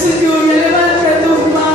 Su lluvia, levanta tus manos.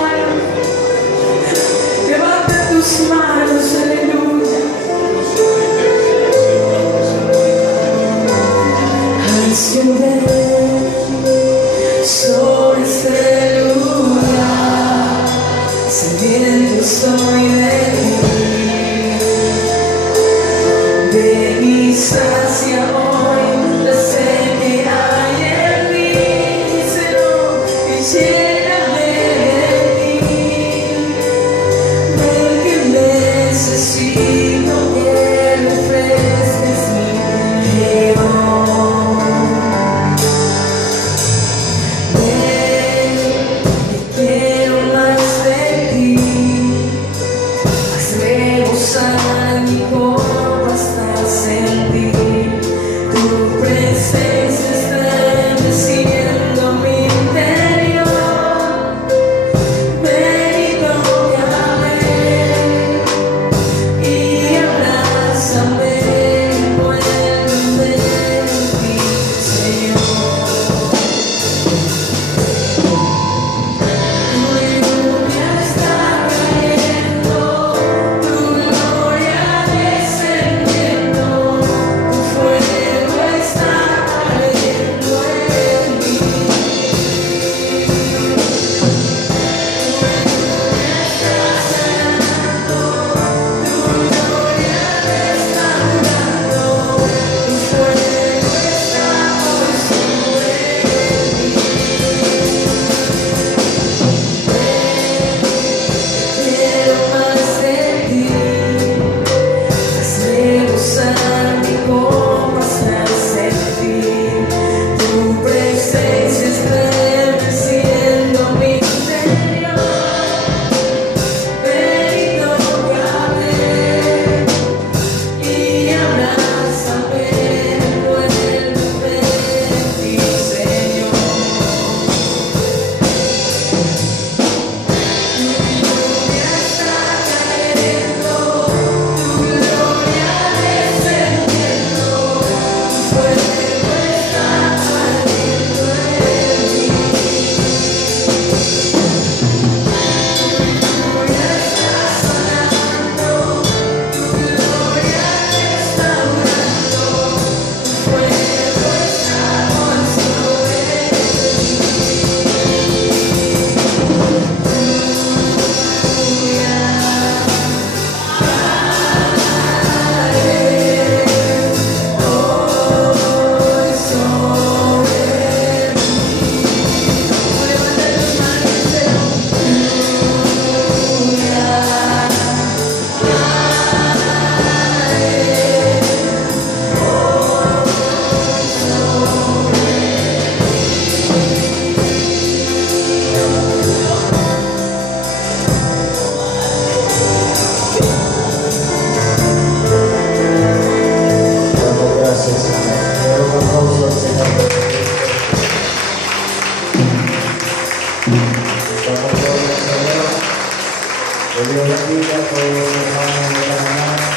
Que Dios bendiga a todos los hermanos de la mañana.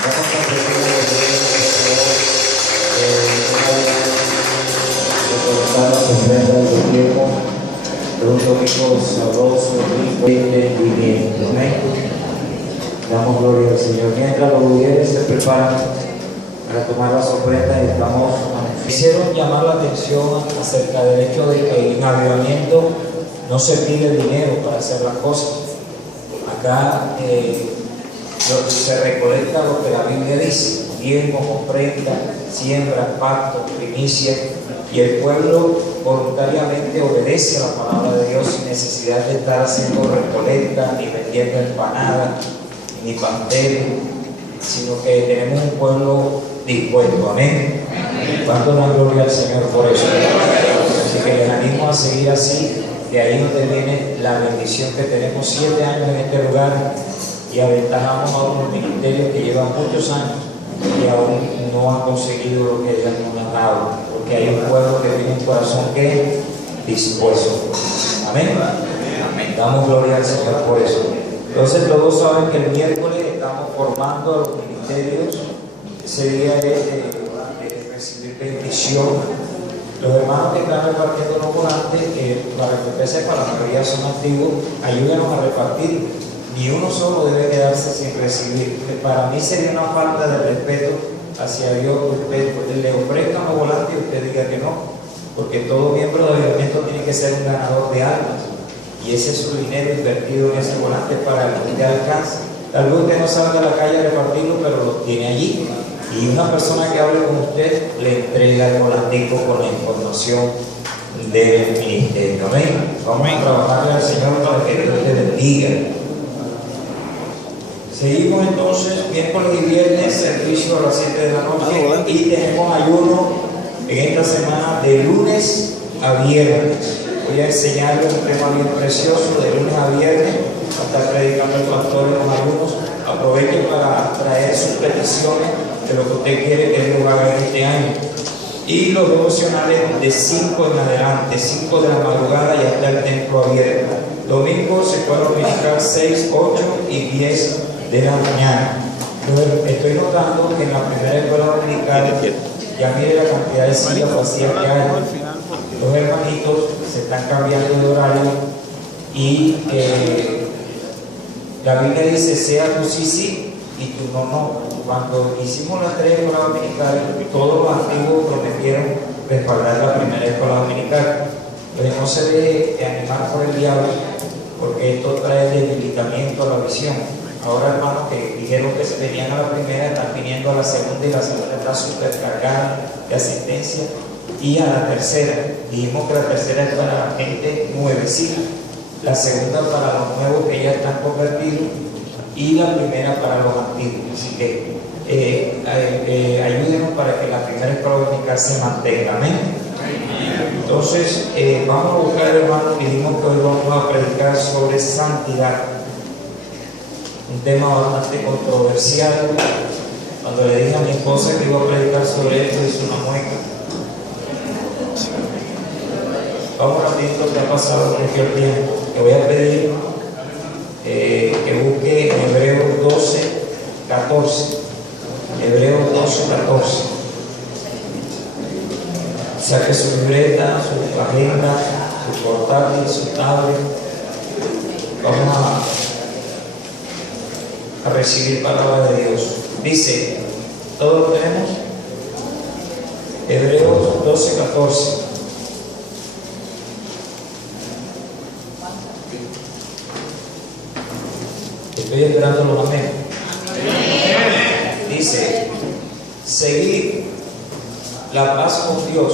Vamos a pedirle a Dios recordar las ofrendas del tiempo de un domingo sabroso, rico y entendimiento. Amén. Damos gloria al Señor. Mientras los mujeres se preparan para tomar las ofrendas, estamos. Quisieron llamar la atención acerca del hecho de que en avivamiento no se pide dinero para hacer las cosas. Acá se recolecta lo que la Biblia dice: diezmo, ofrenda, siembra, pacto, primicia, y el pueblo voluntariamente obedece a la palabra de Dios sin necesidad de estar haciendo recolecta, ni vendiendo empanadas, ni pasteles, sino que tenemos un pueblo dispuesto. Amén. ¿Cuánto dan gloria al Señor por eso? Así que les animo a seguir así. De ahí donde viene la bendición que tenemos 7 años en este lugar y aventajamos a unos ministerios que llevan muchos años y aún no han conseguido lo que Dios nos ha dado, porque hay un pueblo que tiene un corazón que es dispuesto. Amén. Amén. Damos gloria al Señor por eso. Entonces todos saben que el miércoles estamos formando a los ministerios. Ese día es de recibir bendición. Los hermanos que están repartiendo los volantes, para que usted sepa, la mayoría son antiguos, ayúdenos a repartir. Ni uno solo debe quedarse sin recibir. Para mí sería una falta de respeto hacia Dios que usted le ofrezca los volantes y usted diga que no, porque todo miembro de avivamiento tiene que ser un ganador de almas, y ese es su dinero invertido en ese volante para que usted alcance. Tal vez usted no salga a la calle a repartirlo, pero lo tiene allí. Y una persona que hable con usted le entrega el volantico con la información del ministerio. Amén. Vamos a trabajarle al Señor para que Dios te bendiga. Seguimos entonces, miércoles y viernes, servicio a las 7 de la noche, y tenemos ayuno en esta semana de lunes a viernes. Voy a enseñarles un tema bien precioso de lunes a viernes. Va a estar predicando el pastor en los ayunos. Aprovechen para traer sus peticiones de lo que usted quiere que Dios haga en este año. Y los devocionales de 5 en adelante, 5 de la madrugada, ya está el templo abierto. Domingo se puede dominicar 6, 8 y 10 de la mañana. Estoy notando que en la primera escuela dominical, ya mire la cantidad de sillas vacías que hay. Los hermanitos se están cambiando de horario y la Biblia dice: sea tu sí, sí y tu no, no. Cuando hicimos las 3 escuelas dominicales, todos los antiguos prometieron respaldar la primera escuela dominical. Pero no se deje animar por el diablo, porque esto trae debilitamiento a la visión. Ahora, hermanos que dijeron que se venían a la primera, están viniendo a la segunda, y la segunda está supercargada de asistencia. Y a la tercera, dijimos que la tercera es para la gente nuevecita, la segunda para los nuevos que ya están convertidos, y la primera para los antiguos. Así que ayúdenos para que la primera escuela dominical se mantenga. Amén. Entonces vamos a buscar, hermanos, dijimos que hoy vamos a predicar sobre santidad, un tema bastante controversial. Cuando le dije a mi esposa que iba a predicar sobre esto, hizo una mueca. Vamos rapidito que ha pasado el tiempo. Le voy a pedir que busque Hebreos 12, 14. Hebreos 12, 14. Saque su libreta, su agenda, su portátil, su tablet. Vamos a recibir palabra de Dios. Dice, ¿todos lo tenemos? Hebreos 12, 14. Estoy esperando los amén. Dice: seguid la paz con Dios.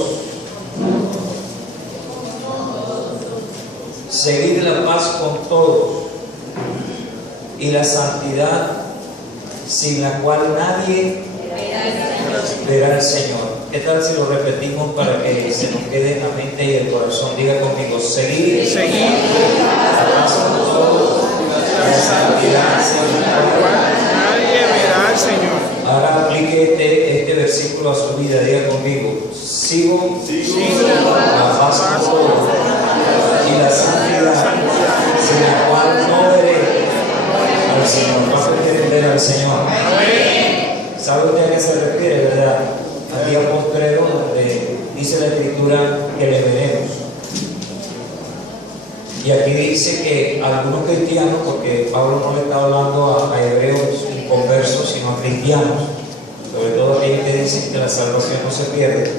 Seguid la paz con todos y la santidad, sin la cual nadie verá al Señor. ¿Qué tal si lo repetimos para que se nos quede en la mente y el corazón? Diga conmigo: seguid la paz con todos. La santidad, nadie verá al Señor. Ahora aplique este versículo a su vida. Diga conmigo: sigo la paz con todos y la santidad, sin Señor. ¿Sabe usted a qué se refiere, verdad? Al día postrero, donde dice la Escritura que le veremos. Y aquí dice que algunos cristianos, porque Pablo no le está hablando a hebreos inconversos, sino a cristianos, sobre todo aquellos que dicen que la salvación no se pierde.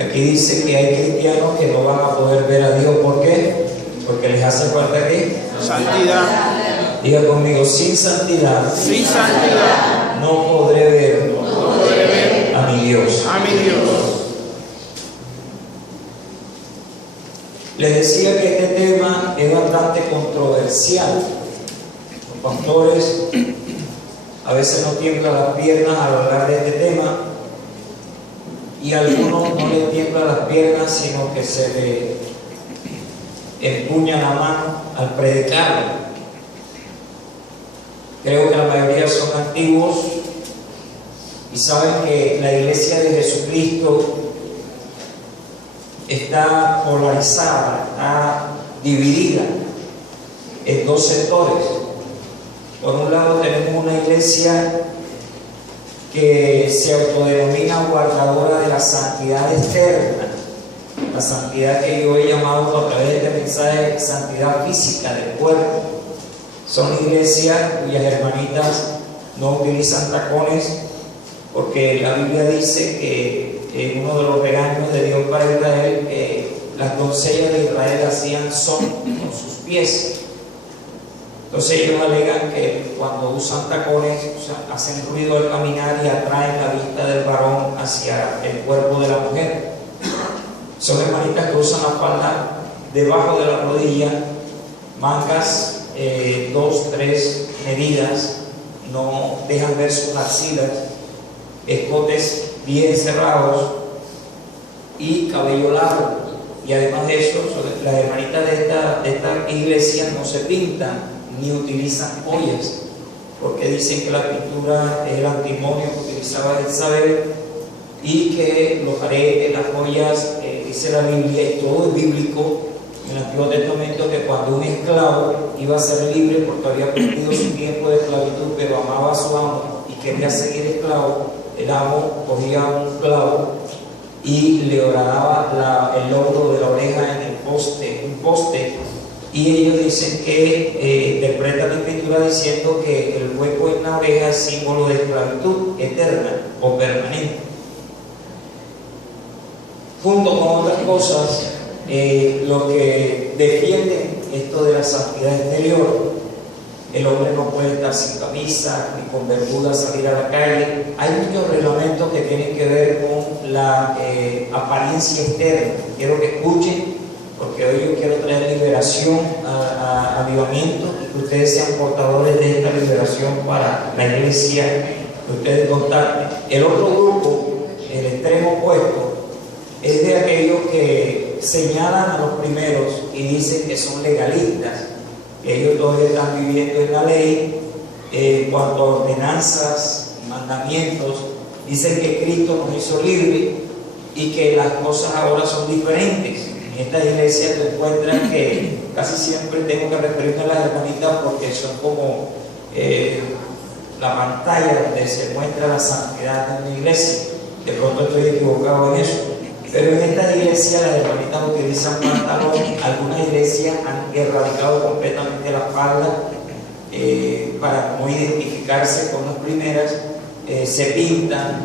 Aquí dice que hay cristianos que no van a poder ver a Dios. ¿Por qué? Porque les hace falta ¿qué? Santidad. Diga conmigo, sin santidad no podré ver a mi Dios. A mi Dios. Les decía que este tema es bastante controversial. Los pastores a veces no tiemblan las piernas al hablar de este tema, y a algunos no les tiemblan las piernas, sino que se le empuña la mano al predicarlo. Creo que la mayoría son antiguos y saben que la iglesia de Jesucristo está polarizada, está dividida en dos sectores. Por un lado tenemos una iglesia que se autodenomina guardadora de la santidad externa, la santidad que yo he llamado a través de este mensaje santidad física del cuerpo. Son iglesias cuyas hermanitas no utilizan tacones, porque la Biblia dice que uno de los regaños de Dios para Israel, las doncellas de Israel hacían son con sus pies. Entonces ellos alegan que cuando usan tacones, hacen ruido al caminar y atraen la vista del varón hacia el cuerpo de la mujer. Son hermanitas que usan la falda debajo de la rodilla, mangas 2, 3 medidas, no dejan ver sus axilas, escotes bien cerrados y cabello largo. Y además de eso, las hermanitas de esta iglesia no se pintan ni utilizan joyas, porque dicen que la pintura es el antimonio que utilizaba Jezabel, y que los aretes, las joyas, dice la Biblia, y todo es bíblico en el Antiguo Testamento, que cuando un esclavo iba a ser libre porque había cumplido su tiempo de esclavitud, pero amaba a su amo y quería seguir esclavo, el amo cogía un clavo y le horadaba el lóbulo de la oreja en el poste, un poste, y ellos dicen que interpretan la Escritura diciendo que el hueco en la oreja es símbolo de esclavitud eterna o permanente. Junto con otras cosas, los que defienden esto de la santidad exterior, el hombre no puede estar sin camisa ni con bermudas salir a la calle. Hay muchos reglamentos que tienen que ver con la apariencia externa. Quiero que escuchen, porque hoy yo quiero traer liberación, avivamiento, y que ustedes sean portadores de esta liberación para la iglesia que ustedes contacten. El otro grupo, el extremo opuesto, es de aquellos que señalan a los primeros y dicen que son legalistas. Ellos todavía están viviendo en la ley en cuanto a ordenanzas, mandamientos. Dicen que Cristo nos hizo libres y que las cosas ahora son diferentes. En esta iglesia te encuentras que casi siempre tengo que referirme a las hermanitas porque son como la pantalla donde se muestra la santidad de una iglesia. De pronto estoy equivocado en eso. Pero en esta iglesia las hermanitas utilizan pantalón. Algunas iglesias han erradicado completamente la falda para no identificarse con las primeras. Se pintan,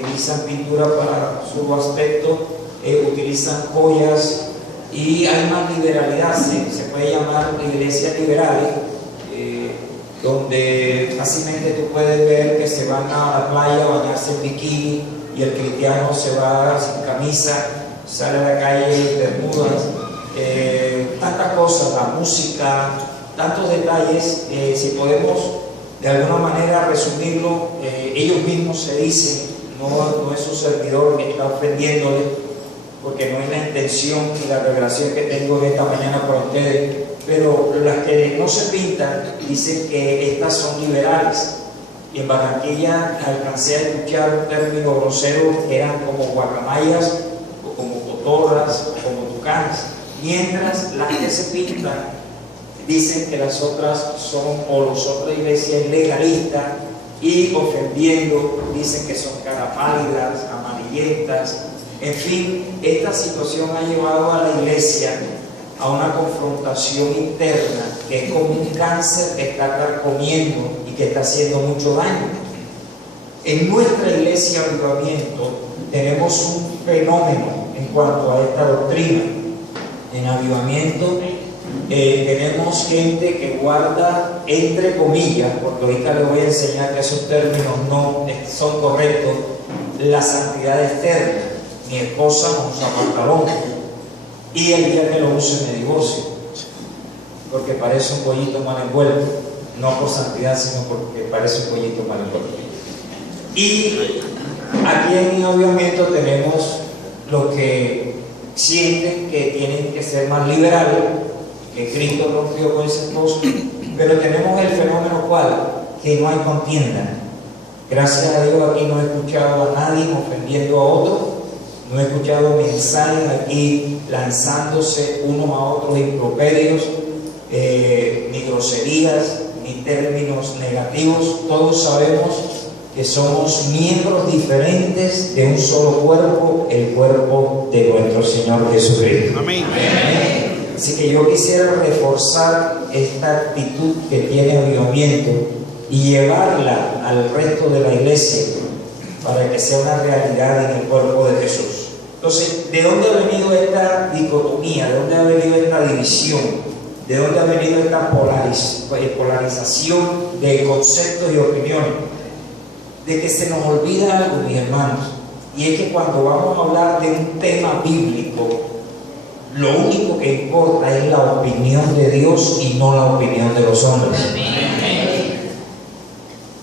utilizan pintura para su aspecto, utilizan joyas, y hay más liberalidad. Se puede llamar iglesias liberales, donde fácilmente tú puedes ver que se van a la playa a bañarse en bikini, y el cristiano se va sin camisa, sale a la calle en bermudas, tantas cosas, la música, tantos detalles. Si podemos de alguna manera resumirlo, ellos mismos se dicen, no es su servidor que está ofendiéndole, porque no es la intención y la revelación que tengo esta mañana para ustedes, pero las que no se pintan dicen que estas son liberales. Y en Barranquilla alcancé a escuchar un término grosero que eran como guacamayas, o como cotorras, o como tucanes, mientras las que se pintan dicen que las otras son, o las otras iglesias legalistas, y ofendiendo, dicen que son caras pálidas, amarillentas. En fin, esta situación ha llevado a la iglesia a una confrontación interna que es como un cáncer que está carcomiendo y que está haciendo mucho daño. En nuestra iglesia Avivamiento tenemos un fenómeno en cuanto a esta doctrina. En Avivamiento tenemos gente que guarda, entre comillas, porque ahorita les voy a enseñar que esos términos no son correctos, la santidad externa. Mi esposa no usa pantalón y el día que lo use me divorcio, porque parece un pollito mal envuelto, no por santidad, sino porque parece un pollito mal envuelto. Y aquí en Avivamiento tenemos los que sienten que tienen que ser más liberales, que Cristo rompió con ese esposo, pero tenemos el fenómeno cual, que no hay contienda. Gracias a Dios aquí no he escuchado a nadie ofendiendo a otro, no he escuchado mensajes aquí lanzándose unos a otros improperios, ni groserías, ni términos negativos. Todos sabemos que somos miembros diferentes de un solo cuerpo, el cuerpo de nuestro Señor Jesucristo. Amén. Así que yo quisiera reforzar esta actitud que tiene Avivamiento y llevarla al resto de la iglesia para que sea una realidad en el cuerpo de Jesús. Entonces, ¿de dónde ha venido esta dicotomía? ¿De dónde ha venido esta división? ¿De dónde ha venido esta polarización de conceptos y opiniones? De que se nos olvida algo, mis hermanos, y es que cuando vamos a hablar de un tema bíblico, lo único que importa es la opinión de Dios y no la opinión de los hombres.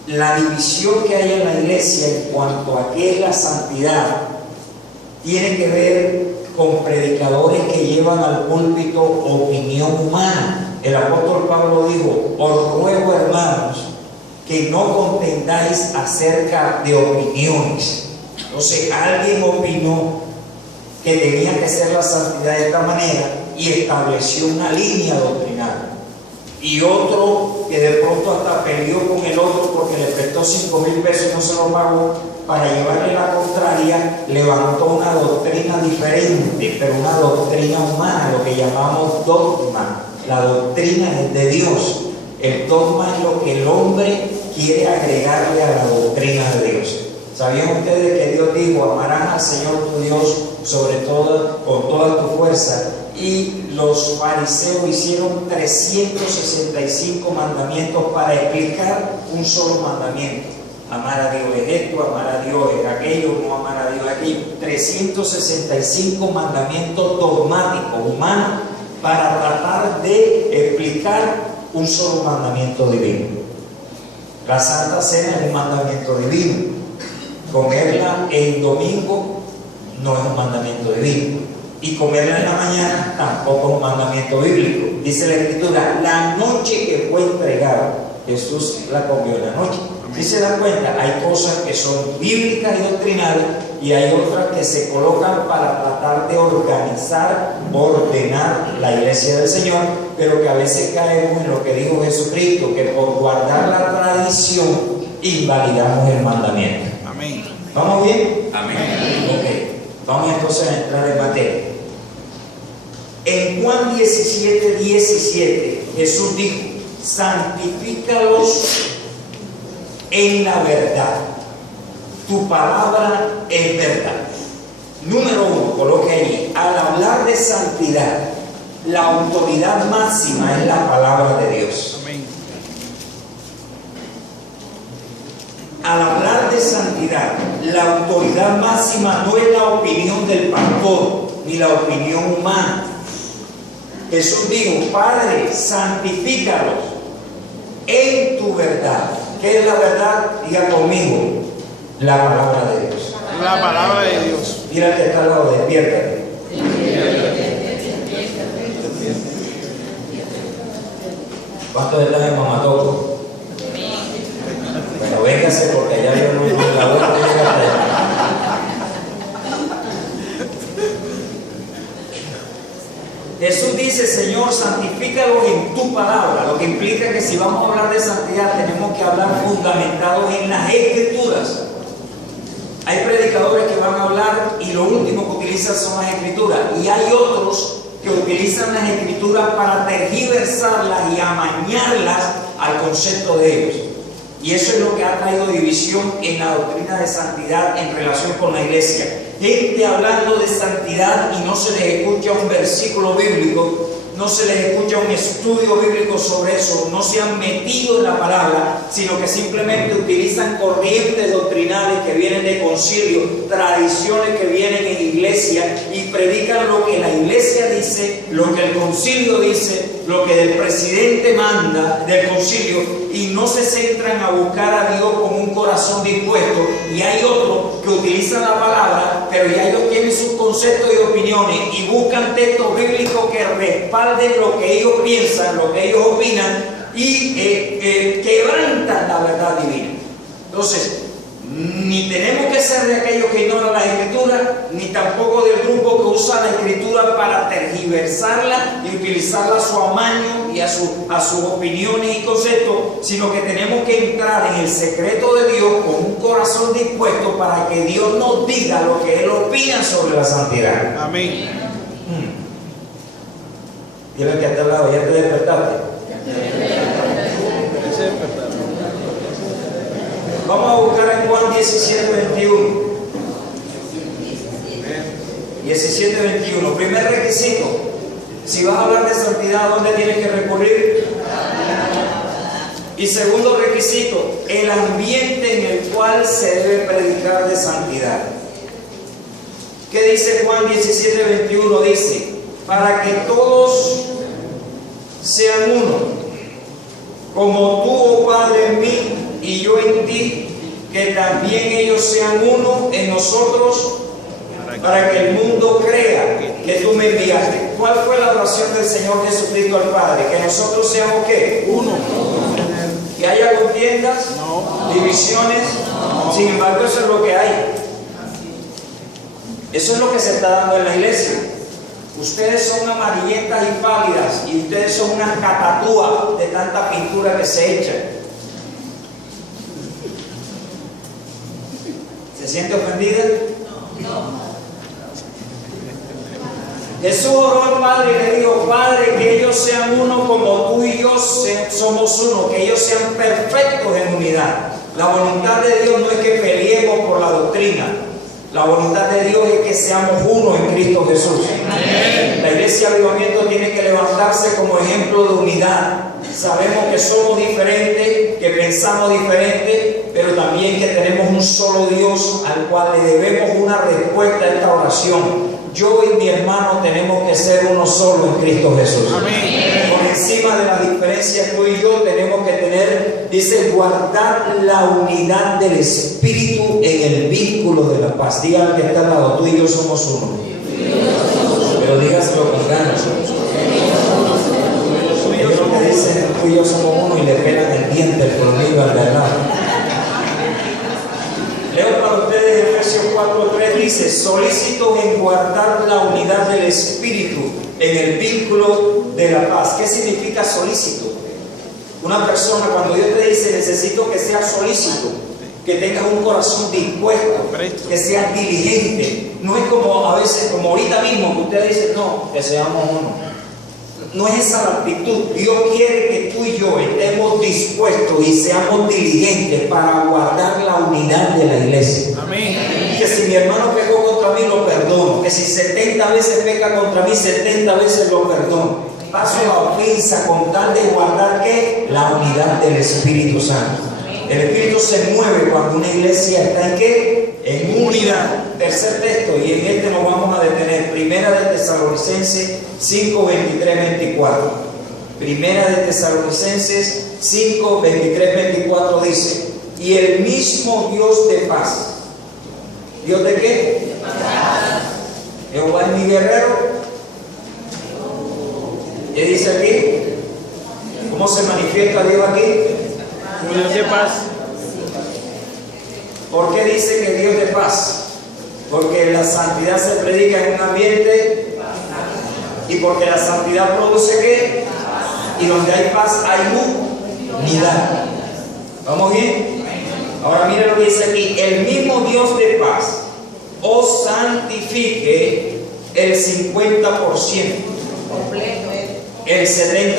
La división que hay en la iglesia en cuanto a qué es la santidad tiene que ver con predicadores que llevan al púlpito opinión humana. El apóstol Pablo dijo: os ruego, hermanos, que no contendáis acerca de opiniones. Entonces alguien opinó que tenía que ser la santidad de esta manera y estableció una línea doctrinal, y otro que de pronto hasta peleó con el otro porque le prestó 5,000 pesos y no se lo pagó, para llevarle la contraria, levantó una doctrina diferente, pero una doctrina humana, lo que llamamos dogma. La doctrina es de Dios. El dogma es lo que el hombre quiere agregarle a la doctrina de Dios. ¿Sabían ustedes que Dios dijo: amarás al Señor tu Dios sobre todo, con toda tu fuerza? Y los fariseos hicieron 365 mandamientos para explicar un solo mandamiento. Amar a Dios es esto, amar a Dios es aquello, no amar a Dios es aquello. 365 mandamientos dogmáticos, humanos, para tratar de explicar un solo mandamiento divino. La Santa Cena es un mandamiento divino. Comerla el domingo no es un mandamiento divino. Y comerla en la mañana tampoco es un mandamiento bíblico. Dice la Escritura: la noche que fue entregado, Jesús la comió en la noche. Si se dan cuenta, hay cosas que son bíblicas y doctrinales, y hay otras que se colocan para tratar de organizar, ordenar la iglesia del Señor, pero que a veces caemos en lo que dijo Jesucristo, que por guardar la tradición invalidamos el mandamiento. Amén. ¿Vamos bien? Amén. Ok, vamos entonces a entrar en materia. En Juan 17:17, Jesús dijo: santifícalos en la verdad, tu palabra es verdad. Número 1, coloque allí: al hablar de santidad, la autoridad máxima es la palabra de Dios. Amén. Al hablar de santidad, la autoridad máxima no es la opinión del pastor ni la opinión humana. Jesús dijo: Padre, santifícalos en tu verdad. ¿Qué es la verdad? Diga conmigo: la palabra de Dios. La palabra de Dios. Mira que está al lado, despiértate. ¿Cuántos están en Mamatoco? Bueno, véngase porque allá yo no la voy a tener. Jesús dice dice, Señor, santifícalos en tu palabra, lo que implica que si vamos a hablar de santidad tenemos que hablar fundamentados en las Escrituras. Hay predicadores que van a hablar y lo último que utilizan son las Escrituras, y hay otros que utilizan las Escrituras para tergiversarlas y amañarlas al concepto de ellos. Y eso es lo que ha traído división en la doctrina de santidad en relación con la iglesia. Gente hablando de santidad y no se les escucha un versículo bíblico, no se les escucha un estudio bíblico sobre eso, no se han metido en la palabra, sino que simplemente utilizan corrientes doctrinales que vienen de concilio, tradiciones que vienen en iglesia y predican lo que la iglesia dice, lo que el concilio dice, lo que el presidente manda del concilio, y no se centran a buscar a Dios con un corazón dispuesto. Y hay otros que utilizan la palabra, pero ya ellos tienen sus conceptos y opiniones y buscan textos bíblicos que respalden lo que ellos piensan, lo que ellos opinan, y quebrantan la verdad divina. Entonces, ni tenemos que ser de aquellos que ignoran la Escritura, ni tampoco del grupo que usa la Escritura para tergiversarla y utilizarla a su amaño y a sus opiniones y conceptos, sino que tenemos que entrar en el secreto de Dios con un corazón dispuesto para que Dios nos diga lo que Él opina sobre la santidad. Amén. Dile que te ha hablado, ya te despertaste. Vamos a buscar en Juan 17:21. 17:21. Primer requisito. Si vas a hablar de santidad, ¿dónde tienes que recurrir? Y segundo requisito, el ambiente en el cual se debe predicar de santidad. ¿Qué dice Juan 17:21? Dice, para que todos sean uno, como tú, oh Padre, en mí y yo en ti, que también ellos sean uno en nosotros, para que el mundo crea que tú me enviaste. ¿Cuál fue la oración del Señor Jesucristo al Padre? Que nosotros seamos ¿qué? Uno. Que haya contiendas, divisiones. Sin embargo, eso es lo que hay. Eso es lo que se está dando en la iglesia. Ustedes son amarillentas y pálidas, y ustedes son unas catatúas de tanta pintura que se echa. ¿Se siente ofendida? No. Jesús oró al Padre y le dijo, Padre, que ellos sean uno como tú y yo somos uno, que ellos sean perfectos en unidad. La voluntad de Dios no es que peleemos por la doctrina. La voluntad de Dios es que seamos uno en Cristo Jesús. Amén. La Iglesia Avivamiento tiene que levantarse como ejemplo de unidad. Sabemos que somos diferentes, que pensamos diferente, pero también que tenemos un solo Dios al cual le debemos una respuesta a esta oración. Yo y mi hermano tenemos que ser uno solo en Cristo Jesús. Amén. Por encima de las diferencias, tú y yo tenemos que tener, dice, guardar la unidad del Espíritu en el vínculo de la paz. Dígale que está al lado, tú y yo somos uno. Pero dígaselo con ganas. Ellos lo que dicen, tú y yo somos uno, y le pegan el diente conmigo, al verdad. Leo para ustedes Efesios 4:3, dice, solícitos en guardar la unidad del Espíritu en el vínculo de la paz. ¿Qué significa solícito? Una persona, cuando Dios te dice, necesito que seas solícito, que tengas un corazón dispuesto, que seas diligente. No es como a veces, como ahorita mismo, que usted dice, no, que seamos uno. No es esa la actitud. Dios quiere que tú y yo estemos dispuestos y seamos diligentes para guardar la unidad de la iglesia. Amén. Que si mi hermano pecó contra mí, lo perdono. Que si 70 veces peca contra mí, 70 veces lo perdono. Paso la ofensa con tal de guardar ¿qué? La unidad del Espíritu Santo. El Espíritu se mueve cuando una iglesia está en ¿qué? En unidad. Tercer texto, y en este nos vamos a detener. Primera de Tesalonicenses 5, 23, 24. Primera de Tesalonicenses 5, 23, 24 dice, y el mismo Dios de paz. ¿Dios de qué? De paz. Jehová es mi guerrero. ¿Qué dice aquí? ¿Cómo se manifiesta Dios aquí? Dios de paz. ¿Por qué dice que Dios de paz? Porque la santidad se predica en un ambiente Y porque la santidad produce ¿qué? Y donde hay paz hay unidad. ¿Vamos bien? Ahora mira lo que dice aquí. El mismo Dios de paz os santifique el 50%, el 70%.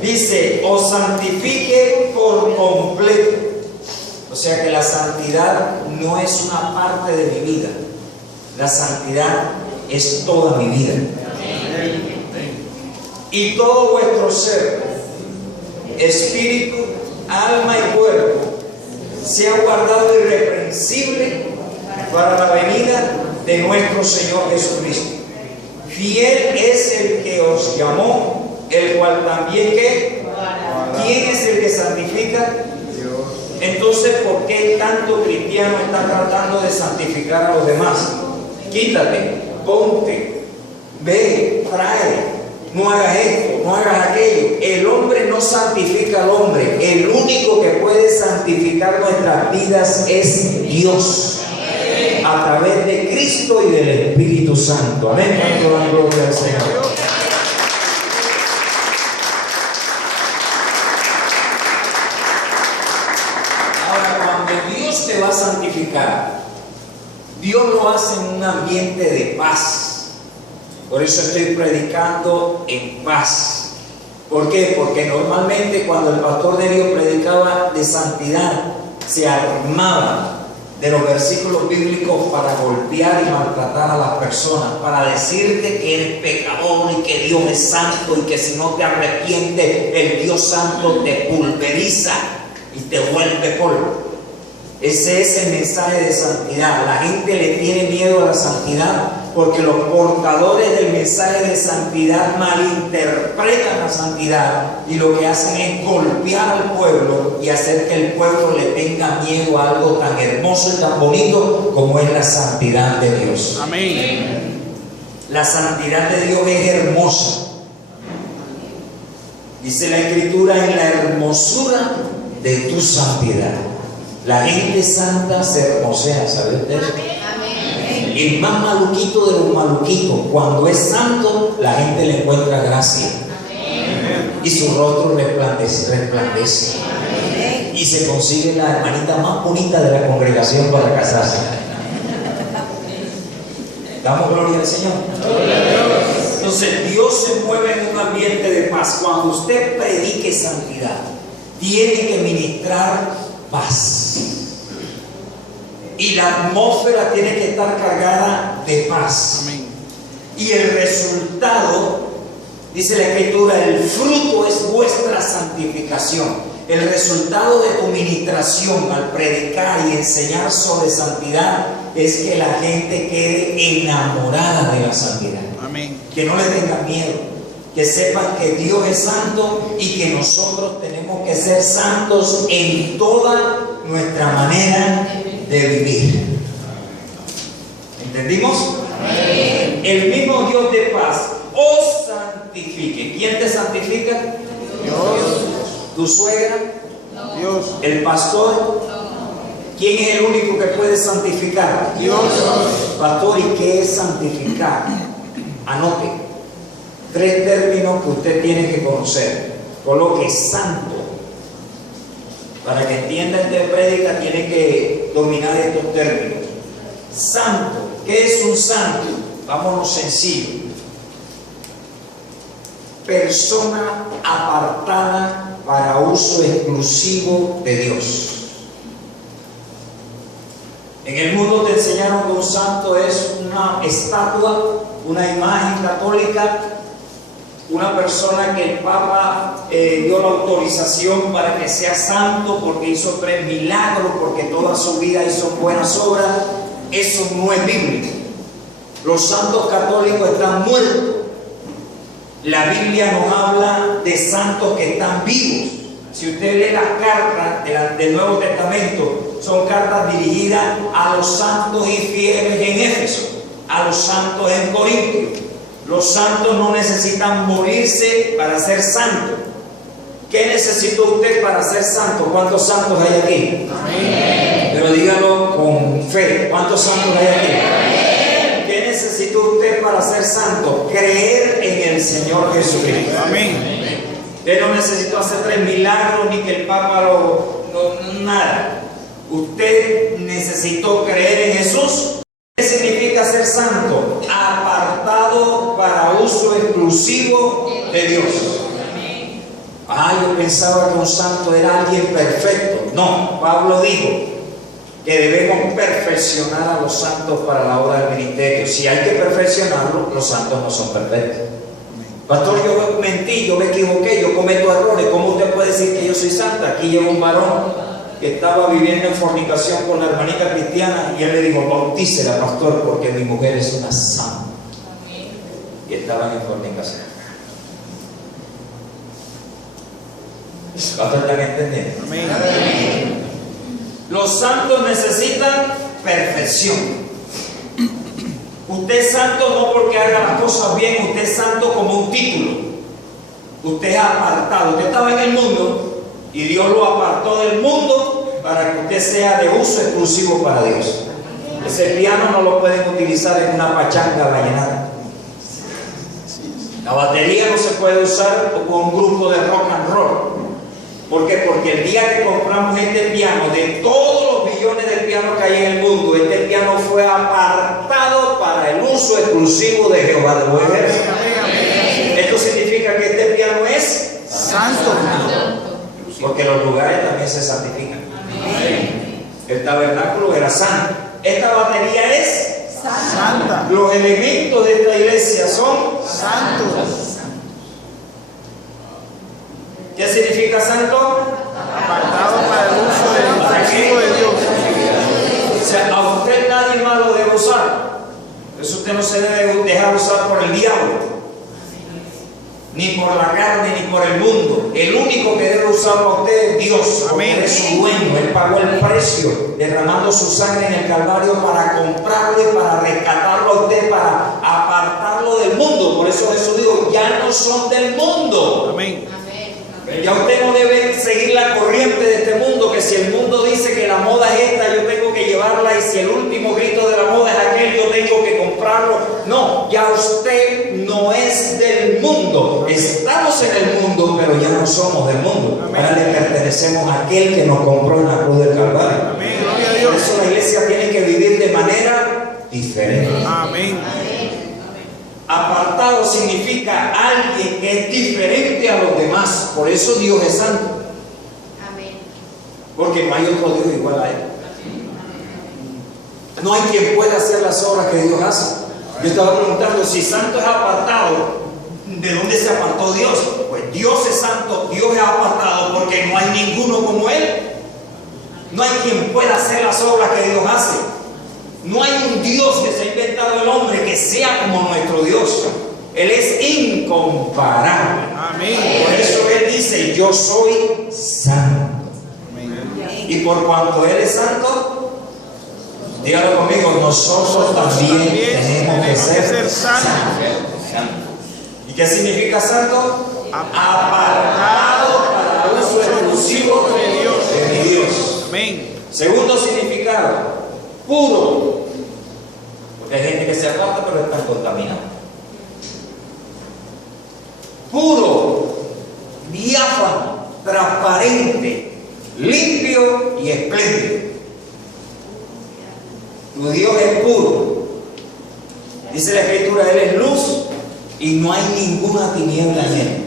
Dice, os santifique por completo. O sea que la santidad no es una parte de mi vida. La santidad es toda mi vida. Y todo vuestro ser, espíritu, alma y cuerpo, sea guardado irreprensible para la venida de nuestro Señor Jesucristo. Fiel es el que os llamó, el cual también ¿qué? ¿Quién es el que santifica? Entonces, ¿por qué tanto cristiano está tratando de santificar a los demás? Quítate, ponte, ve, trae, no hagas esto, no hagas aquello. El hombre no santifica al hombre. El único que puede santificar nuestras vidas es Dios, a través de Cristo y del Espíritu Santo. Amén. Gloria al Señor. Te va a santificar, Dios lo hace en un ambiente de paz. Por eso estoy predicando en paz. ¿Por qué? Porque normalmente cuando el pastor de Dios predicaba de santidad, se armaba de los versículos bíblicos para golpear y maltratar a las personas, para decirte que eres pecador y que Dios es santo y que si no te arrepientes, el Dios santo te pulveriza y te vuelve polvo. Ese es el mensaje de santidad. La gente le tiene miedo a la santidad porque los portadores del mensaje de santidad malinterpretan la santidad y lo que hacen es golpear al pueblo y hacer que el pueblo le tenga miedo a algo tan hermoso y tan bonito como es la santidad de Dios. Amén. La santidad de Dios es hermosa. Dice la Escritura, en la hermosura de tu santidad. La gente santa se hermosea, ¿sabe usted? Amén. El más maluquito de los maluquitos, cuando es santo, la gente le encuentra gracia. Amén. Y su rostro resplandece. Amén. Y se consigue la hermanita más bonita de la congregación para casarse. ¿Damos gloria al Señor? Entonces Dios se mueve en un ambiente de paz. Cuando usted predique santidad, tiene que ministrar paz. Y la atmósfera tiene que estar cargada de paz. Amén. Y el resultado, dice la Escritura, el fruto es vuestra santificación. El resultado de tu ministración al predicar y enseñar sobre santidad es que la gente quede enamorada de la santidad. Amén. Que no le tengan miedo. Que sepan que Dios es santo y que nosotros tenemos que ser santos en toda nuestra manera de vivir. ¿Entendimos? Amén. El mismo Dios de paz os santifique. ¿Quién te santifica? Dios. ¿Tu suegra? No. Dios. ¿El pastor? No. ¿Quién es el único que puede santificar? Dios. Pastor, ¿y qué es santificar? Anote. 3 términos que usted tiene que conocer. Coloque santo. Para que entienda esta prédica tiene que dominar estos términos. Santo. ¿Qué es un santo? Vámonos sencillo. Persona apartada para uso exclusivo de Dios. En el mundo te enseñaron que un santo es una estatua, una imagen católica, una persona que el Papa dio la autorización para que sea santo porque hizo 3 milagros, porque toda su vida hizo buenas obras. Eso no es bíblico. Los santos católicos están muertos. La Biblia nos habla de santos que están vivos. Si usted lee las cartas del Nuevo Testamento, son cartas dirigidas a los santos y fieles en Éfeso, a los santos en Corinto. Los santos no necesitan morirse para ser santos. ¿Qué necesita usted para ser santo? ¿Cuántos santos hay aquí? Amén. Pero dígalo con fe. ¿Cuántos santos hay aquí? Amén. ¿Qué necesita usted para ser santo? Creer en el Señor Jesucristo. Amén. Usted no necesitó hacer 3 milagros ni que el Papa nada. Usted necesitó creer en Jesús. ¿Qué significa ser santo? Apartado para uso exclusivo de Dios. Yo pensaba que un santo era alguien perfecto. No, Pablo dijo que debemos perfeccionar a los santos para la obra del ministerio. Si hay que perfeccionarlo, los santos no son perfectos. Pastor, yo mentí, yo me equivoqué, yo cometo errores. ¿Cómo usted puede decir que yo soy santa? Aquí llegó un varón que estaba viviendo en fornicación con la hermanita cristiana y él le dijo: bautícela, pastor, porque mi mujer es una santa. Y estaban en fornicación. ¿Pastor, están entendiendo? Amén. Los santos necesitan perfección. Usted es santo no porque haga las cosas bien, usted es santo como un título. Usted es apartado. Usted estaba en el mundo y Dios lo apartó del mundo para que usted sea de uso exclusivo para Dios. Ese piano no lo pueden utilizar en una pachanga vallenata. La batería no se puede usar con un grupo de rock and roll. ¿Por qué? Porque el día que compramos este piano, de todos los billones de pianos que hay en el mundo, este piano fue apartado para el uso exclusivo de Jehová de los ejércitos. Esto significa que este piano es Santo. porque los lugares también se santifican. El tabernáculo era santo. Esta batería es Santa. los elementos de esta iglesia son Santos. ¿qué significa santo? Apartado para el uso exclusivo de Dios. O sea, a usted nadie más lo debe usar. Eso usted no se debe dejar usar por el diablo, ni por la carne, ni por el mundo. El único que debe usarlo a usted es Dios, porque Amén. Él es su dueño. Él pagó el precio, derramando su sangre en el Calvario para comprarlo y para rescatarlo a usted, para apartarlo del mundo. Por eso Jesús dijo: ya no son del mundo. Amén. Ya usted no debe seguir la corriente de este mundo, que si el mundo dice que la moda es esta, yo tengo que llevarla, y si el último grito de la moda es aquel, yo tengo que comprarlo. No, ya usted no es del mundo. Estamos en el mundo, pero ya no somos del mundo. Ahora le pertenecemos a aquel que nos compró en la cruz del Calvario. Amén. Gloria a Por Dios. eso la iglesia tiene que vivir de manera diferente. Amén. Apartado significa alguien que es diferente a los demás. Por eso Dios es santo. Amén. Porque no hay otro Dios igual a Él. No hay quien pueda hacer las obras que Dios hace. Yo estaba preguntando, si santo es apartado, ¿de dónde se apartó Dios? Pues Dios es santo, Dios es apartado, porque no hay ninguno como Él. No hay quien pueda hacer las obras que Dios hace. No hay un Dios que se ha inventado el hombre que sea como nuestro Dios. Él es incomparable. Amén. Por eso Él dice: yo soy santo. Y por cuanto Él es santo, dígalo conmigo, nosotros también tenemos que ser santos. ¿Y qué significa santo? Apartado para uso exclusivo de mi Dios. Amén. Segundo significado: puro. Porque hay gente que se aparta pero están contaminados. Puro, diáfano, transparente, limpio y espléndido. Tu Dios es puro. Dice la Escritura: Él es luz y no hay ninguna tiniebla en Él.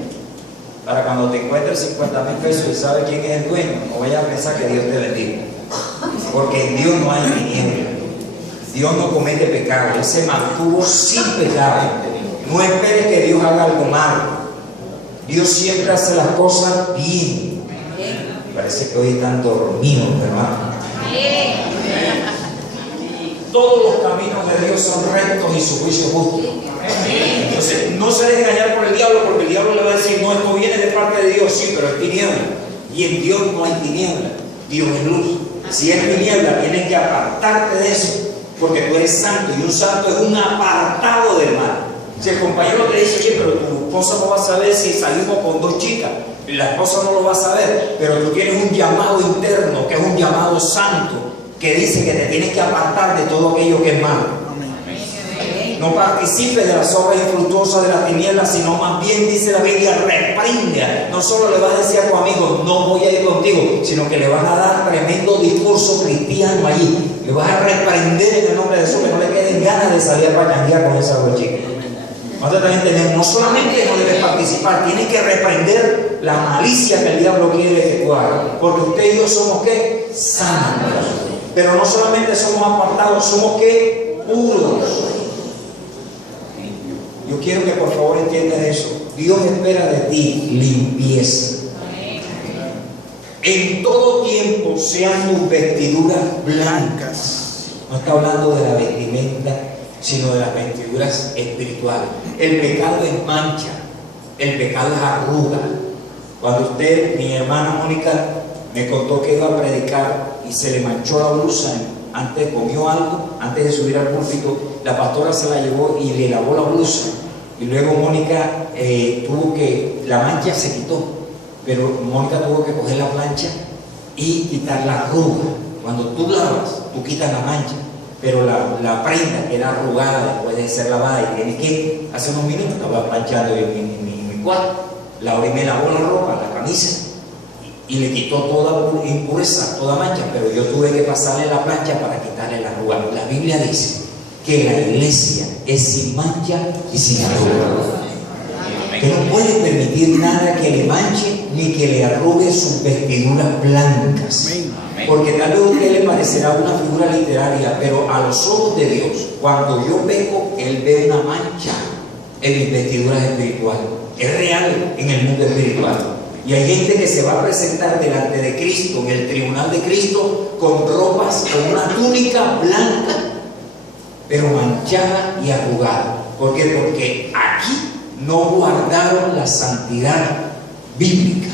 Para cuando te encuentres 50,000 pesos y sabes quién es el dueño, no vayas a pensar que Dios te bendiga. Porque en Dios no hay tiniebla. Dios no comete pecado. Él se mantuvo sin pecado. No esperes que Dios haga algo malo. Dios siempre hace las cosas bien. Parece que hoy están dormidos, hermano. Todos los caminos de Dios son rectos y su juicio justo. Entonces, no se deje engañar por el diablo, porque el diablo le va a decir: no, esto viene de parte de Dios. Sí, pero es tiniebla. Y en Dios no hay tiniebla. Dios es luz. Si es tiniebla, tienes que apartarte de eso, porque tú eres santo, y un santo es un apartado del mal. Si el compañero te dice: oye, pero tu esposa no va a saber si salimos con 2 chicas, y la esposa no lo va a saber, pero tú tienes un llamado interno, que es un llamado santo, que dice que te tienes que apartar de todo aquello que es malo. No participe de las obras infructuosas de las tinieblas, sino más bien, dice la Biblia, reprende. No solo le vas a decir a tu amigo, no voy a ir contigo, sino que le vas a dar tremendo discurso cristiano allí. Le vas a reprender en el nombre de Jesús, que no le queden ganas de salir a pachanguear con esa chica. No solamente no debes participar, tienes que reprender la malicia que el diablo quiere que tú hagas. Porque usted y yo somos ¿qué? Santos. Pero no solamente somos apartados, somos ¿qué? Puros. Yo quiero que por favor entiendas eso. Dios espera de ti limpieza. En todo tiempo sean tus vestiduras blancas. No está hablando de la vestimenta, sino de las vestiduras espirituales. El pecado es mancha, el pecado es arruga. Cuando mi hermana Mónica me contó que iba a predicar y se le manchó la blusa, antes comió algo, antes de subir al púlpito, la pastora se la llevó y le lavó la blusa. Y luego Mónica la mancha se quitó, pero Mónica tuvo que coger la plancha y quitar la arruga. Cuando tú lavas, tú quitas la mancha, pero la prenda queda arrugada después de ser lavada y tienes que, hace unos minutos estaba planchando en mi cuarto, Laura me lavó la ropa, la camisa, y le quitó toda impureza, toda mancha, pero yo tuve que pasarle la plancha para quitarle la arruga. La Biblia dice que la iglesia es sin mancha y sin arruga, que no puede permitir nada que le manche ni que le arrugue sus vestiduras blancas. Porque tal vez a usted le parecerá una figura literaria, pero a los ojos de Dios, cuando yo peco, Él ve una mancha en mis vestiduras espirituales. Es real en el mundo espiritual. Y hay gente que se va a presentar delante de Cristo, en el tribunal de Cristo, con ropas, con una túnica blanca, pero manchada y arrugada. ¿Por qué? Porque aquí no guardaron la santidad bíblica.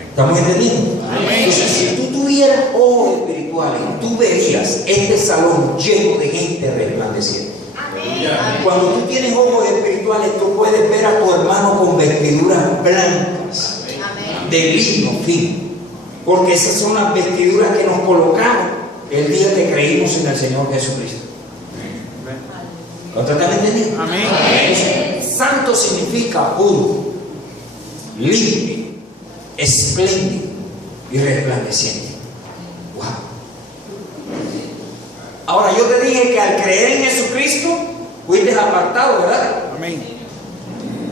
¿Estamos entendiendo? Entonces, si tú tuvieras ojos espirituales, tú verías este salón lleno de gente resplandeciente. Cuando tú tienes ojos espirituales, tú puedes ver a tu hermano con vestiduras blancas, de lino fino, porque esas son las vestiduras que nos colocamos el día que creímos en el Señor Jesucristo. ¿Lo están entendiendo? Amén. Santo significa puro, limpio, espléndido y resplandeciente. Wow. Ahora, yo te dije que al creer en Jesucristo fuiste apartado, ¿verdad? Amén.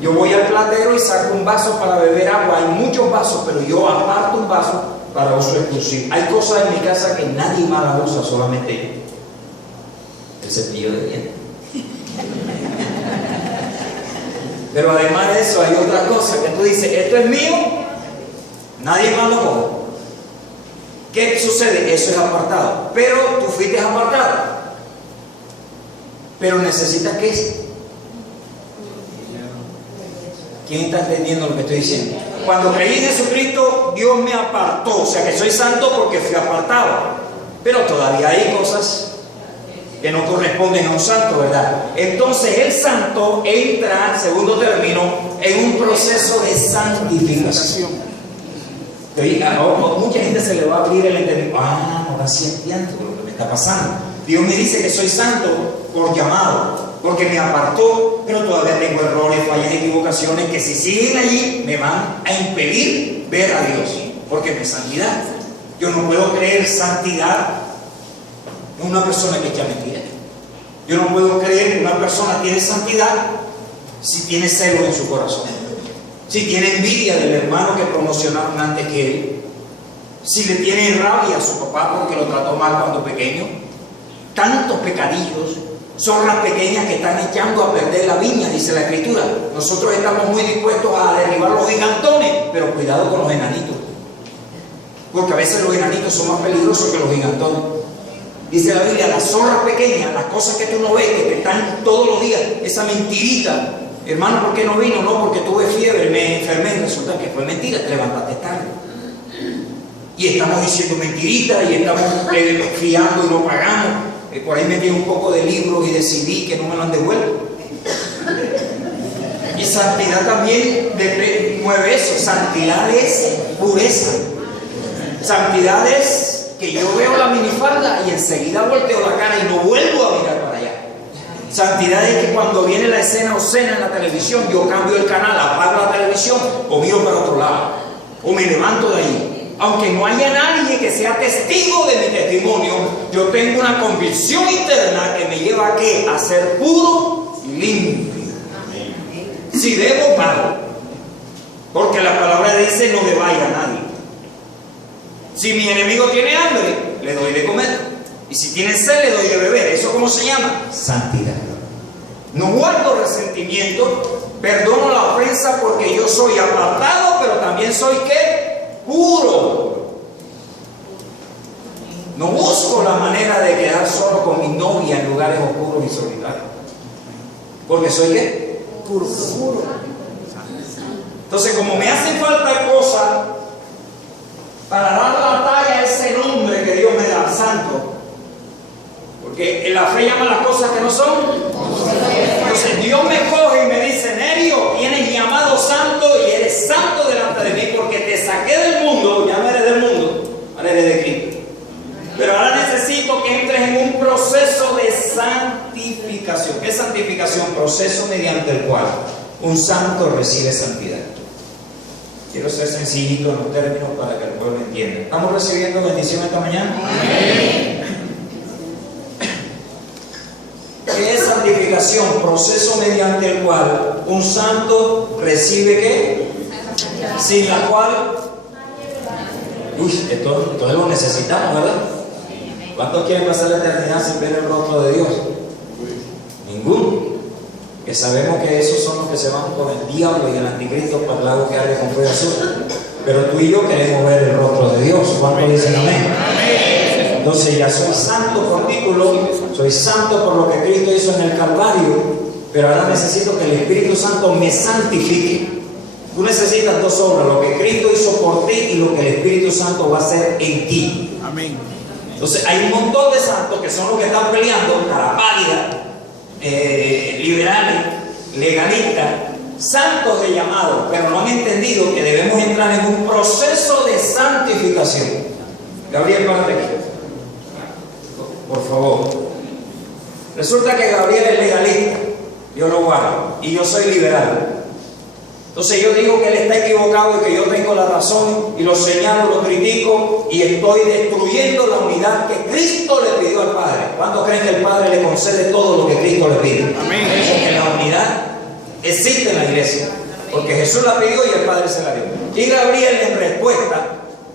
Yo voy al platero y saco un vaso para beber agua. Hay muchos vasos, pero yo aparto un vaso para uso exclusivo. Hay cosas en mi casa que nadie más las usa, solamente yo. El cepillo de dientes. Pero además de eso hay otra cosa que tú dices, esto es mío, nadie más lo coge. ¿Qué sucede? Eso es apartado. Pero tú fuiste apartado. Pero necesitas ¿qué? ¿Quién está entendiendo lo que estoy diciendo? Cuando creí en Jesucristo, Dios me apartó. O sea que soy santo porque fui apartado. Pero todavía hay cosas que no corresponden a un santo, ¿verdad? Entonces el santo entra, segundo término, en un proceso de santificación. Mucha gente se le va a abrir el entendimiento. Ahora sí entiendo lo que me está pasando. Dios me dice que soy santo por llamado, porque me apartó, pero todavía tengo errores, fallas, equivocaciones que si siguen allí me van a impedir ver a Dios, porque no es santidad. Yo no puedo creer santidad en una persona que echa mentira. Yo no puedo creer que una persona tiene santidad si tiene celo en su corazón, si tiene envidia del hermano que promocionaron antes que él, si le tiene rabia a su papá porque lo trató mal cuando pequeño. Tantos pecadillos, zorras pequeñas que están echando a perder la viña, dice la Escritura. Nosotros estamos muy dispuestos a derribar los gigantones, pero cuidado con los enanitos, porque a veces los enanitos son más peligrosos que los gigantones. Dice la Biblia, las zorras pequeñas, las cosas que tú no ves, que te están todos los días, esa mentirita. Hermano, ¿por qué no vino? No, porque tuve fiebre, me enfermé. Resulta que fue mentira, te levantaste tarde. Y estamos diciendo mentiritas y estamos fiando y no pagamos. Por ahí me dio un poco de libros y decidí que no me lo han devuelto. Y santidad también mueve eso. Santidad es pureza. Santidad es que yo veo la minifalda y enseguida volteo la cara y no vuelvo a mirar para allá. Santidad es que cuando viene la escena obscena en la televisión, yo cambio el canal, apago la televisión o miro para otro lado, o me levanto de ahí. Aunque no haya nadie que sea testigo de mi testimonio, yo tengo una convicción interna que me lleva a ¿qué? A ser puro y limpio. Si debo, pago. Porque la palabra dice no debáis a nadie. Si mi enemigo tiene hambre, le doy de comer. Y si tiene sed, le doy de beber. ¿Eso cómo se llama? Santidad. No guardo resentimiento, perdono la ofensa porque yo soy apartado, pero también soy ¿qué? Puro. No busco la manera de quedar solo con mi novia en lugares oscuros y solitarios. Porque soy ¿qué? Puro. Entonces, como me hacen falta cosas para dar la talla a ese nombre que Dios me da, santo. Porque la fe llama las cosas que no son. Entonces Dios me coge y me dice: Nerio, tienes llamado santo y eres santo delante de mí porque te saqué del mundo. Ya no eres del mundo, ahora eres de Cristo. Pero ahora necesito que entres en un proceso de santificación. ¿Qué es santificación? Proceso mediante el cual un santo recibe santidad. Quiero ser sencillito en los términos para que el pueblo entienda. ¿Estamos recibiendo bendición esta mañana? Amén. ¿Qué es santificación? Proceso mediante el cual un santo recibe ¿qué? Sin la cual, entonces lo necesitamos, ¿verdad? ¿Cuántos quieren pasar la eternidad sin ver el rostro de Dios? Ninguno. Que sabemos que esos son los que se van con el diablo y el anticristo para el lago que arde con fuego azul. Pero tú y yo queremos ver el rostro de Dios. ¿Cuántos dicen amén? Entonces ya soy santo por título, soy santo por lo que Cristo hizo en el Calvario, pero ahora necesito que el Espíritu Santo me santifique. Tú necesitas dos obras: lo que Cristo hizo por ti y lo que el Espíritu Santo va a hacer en ti. Amén. Entonces hay un montón de santos que son los que están peleando, cara pálida, liberales, legalistas, santos de llamado, pero no han entendido que debemos entrar en un proceso de santificación. Gabriel, párate aquí, por favor. Resulta que Gabriel es legalista, yo lo guardo, y yo soy liberal. Entonces yo digo que él está equivocado y que yo tengo la razón, y lo señalo, lo critico, y estoy destruyendo la unidad que Cristo le pidió al Padre. ¿Cuántos creen que el Padre le concede todo lo que Cristo le pide? Amén. Porque la unidad existe en la iglesia, porque Jesús la pidió y el Padre se la dio. Y Gabriel en respuesta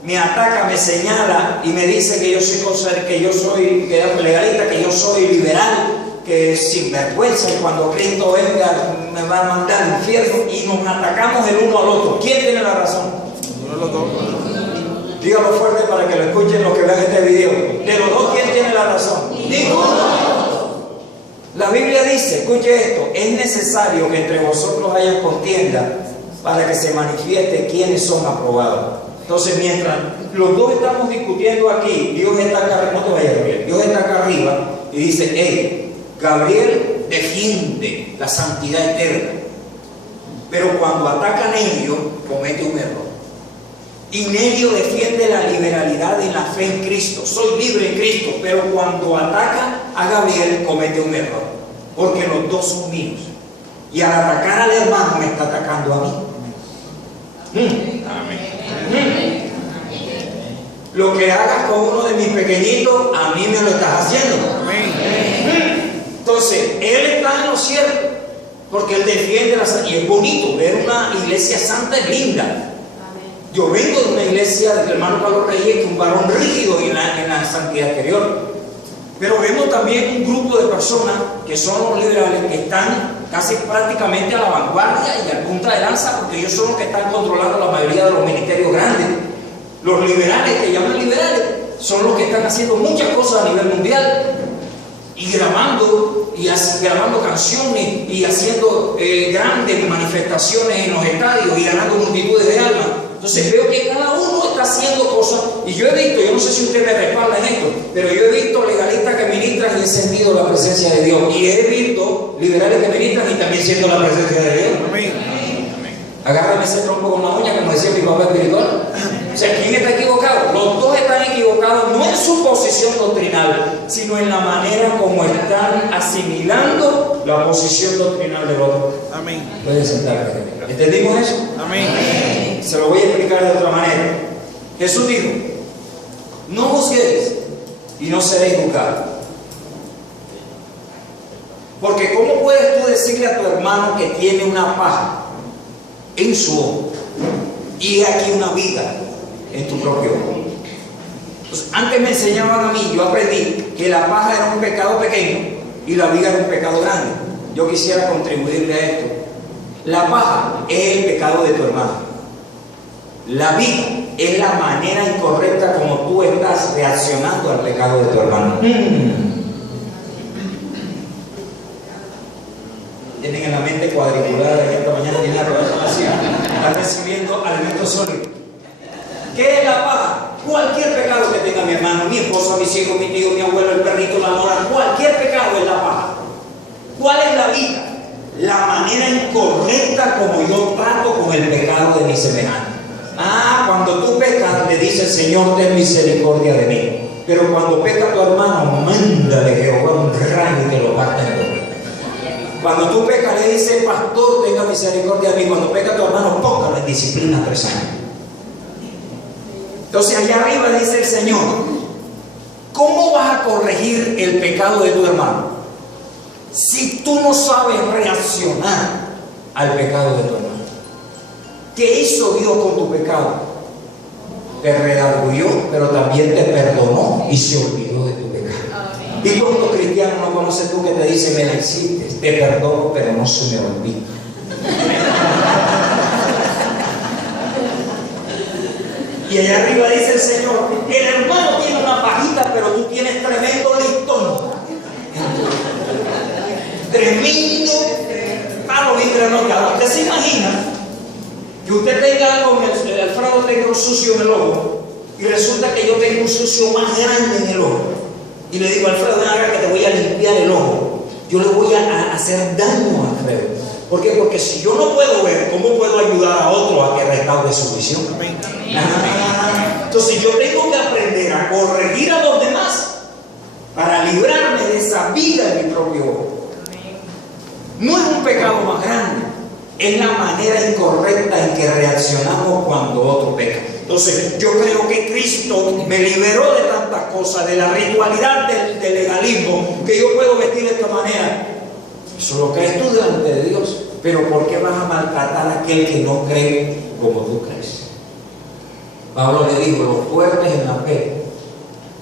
me ataca, me señala y me dice que yo soy legalista, que yo soy liberal, que es sinvergüenza, y cuando Cristo venga me va a mandar al infierno, y nos atacamos el uno al otro. ¿Quién tiene la razón? Dígalo fuerte para que lo escuchen los que vean este video. De los dos, ¿quién tiene la razón? Ninguno. La Biblia dice, escuche esto: es necesario que entre vosotros haya contienda para que se manifieste quiénes son aprobados. Entonces, mientras los dos estamos discutiendo aquí, Dios está acá arriba, no te vayas, Gabriel. Dios está acá arriba y dice: hey, Gabriel defiende la santidad eterna, pero cuando ataca a Nerio comete un error. Y Nerio defiende la liberalidad en la fe en Cristo. Soy libre en Cristo, pero cuando ataca a Gabriel comete un error, porque los dos son míos. Y al atacar al hermano me está atacando a mí. Amén. Lo que hagas con uno de mis pequeñitos, a mí me lo estás haciendo. Amén. Entonces, él está en lo cierto, porque él defiende la santidad. Y es bonito ver una iglesia santa, es linda. Yo vengo de una iglesia del hermano Carlos Reyes, que es un varón rígido en la santidad exterior. Pero vemos también un grupo de personas que son los liberales, que están casi prácticamente a la vanguardia y a punta de lanza, porque ellos son los que están controlando la mayoría de los ministerios grandes. Los liberales, que llaman liberales, son los que están haciendo muchas cosas a nivel mundial, y grabando canciones y haciendo grandes manifestaciones en los estadios y ganando multitudes de almas. Entonces veo que cada uno está haciendo cosas, y yo he visto, yo no sé si usted me respalda en esto, pero yo he visto legalistas que ministran y he sentido la presencia de Dios, y he visto liberales que ministran y también siento la presencia de Dios. Amén. Agárrame ese trompo con la uña, como decía mi papá espiritual. O sea, ¿quién está equivocado? Los dos están equivocados, no en su posición doctrinal, sino en la manera como están asimilando la posición doctrinal del otro. Amén. Puedes sentarte. ¿Entendimos eso? Amén. Se lo voy a explicar de otra manera. Jesús dijo: no juzguéis y no seréis juzgados. Porque ¿cómo puedes tú decirle a tu hermano que tiene una paja en su ojo y aquí una viga en tu propio ojo? Entonces, antes me enseñaban a mí, yo aprendí que la paja era un pecado pequeño y la viga era un pecado grande. Yo quisiera contribuirle a esto. La paja es el pecado de tu hermano. La viga es la manera incorrecta como tú estás reaccionando al pecado de tu hermano. Tienen en la mente cuadriculada de esta mañana, tienen la cabeza vacía, están recibiendo alimentos sólidos. ¿Qué es la paja? Cualquier pecado que tenga mi hermano, mi esposa, mis hijos, mi tío, mi abuelo, el perrito, la mora, cualquier pecado es la paja. ¿Cuál es la viga? La manera incorrecta como yo trato con el pecado de mi semejante. Cuando tú pecas, le dice el Señor, ten misericordia de mí. Pero cuando peca tu hermano, mándale Jehová un rayo y te lo parta en dos. Cuando tú pecas, le dice, pastor, tenga misericordia de mí. Cuando peca tu hermano, póngalo en disciplina 3 años. Entonces, allá arriba dice el Señor, ¿cómo vas a corregir el pecado de tu hermano si tú no sabes reaccionar al pecado de tu hermano? ¿Qué hizo Dios con tu pecado? Te redarguyó, pero también te perdonó y se olvidó de tu pecado. ¿Y cuántos cristianos no conoces tú que te dicen, me la hiciste, te perdono, pero no se me olvida? Y allá arriba dice el Señor, el hermano tiene una pajita, pero tú tienes tremendo listón. Tremendo palo bien anotado. ¿Usted se imagina que usted tenga algo, Alfredo tenga un sucio en el ojo, y resulta que yo tengo un sucio más grande en el ojo? Y le digo, Alfredo, ven acá que te voy a limpiar el ojo. Yo le voy a hacer daño a Alfredo. ¿Por qué? Porque si yo no puedo ver, ¿cómo puedo ayudar a otro a que restaure su visión? Entonces yo tengo que aprender a corregir a los demás para librarme de esa viga en mi propio ojo. No es un pecado más grande, es la manera incorrecta en que reaccionamos cuando otro peca. Entonces yo creo que Cristo me liberó de tantas cosas, de la ritualidad del legalismo, que yo puedo vestir de esta manera. Eso lo crees tú delante de Dios. Pero ¿por qué vas a maltratar a aquel que no cree como tú crees? Pablo le dijo, los fuertes en la fe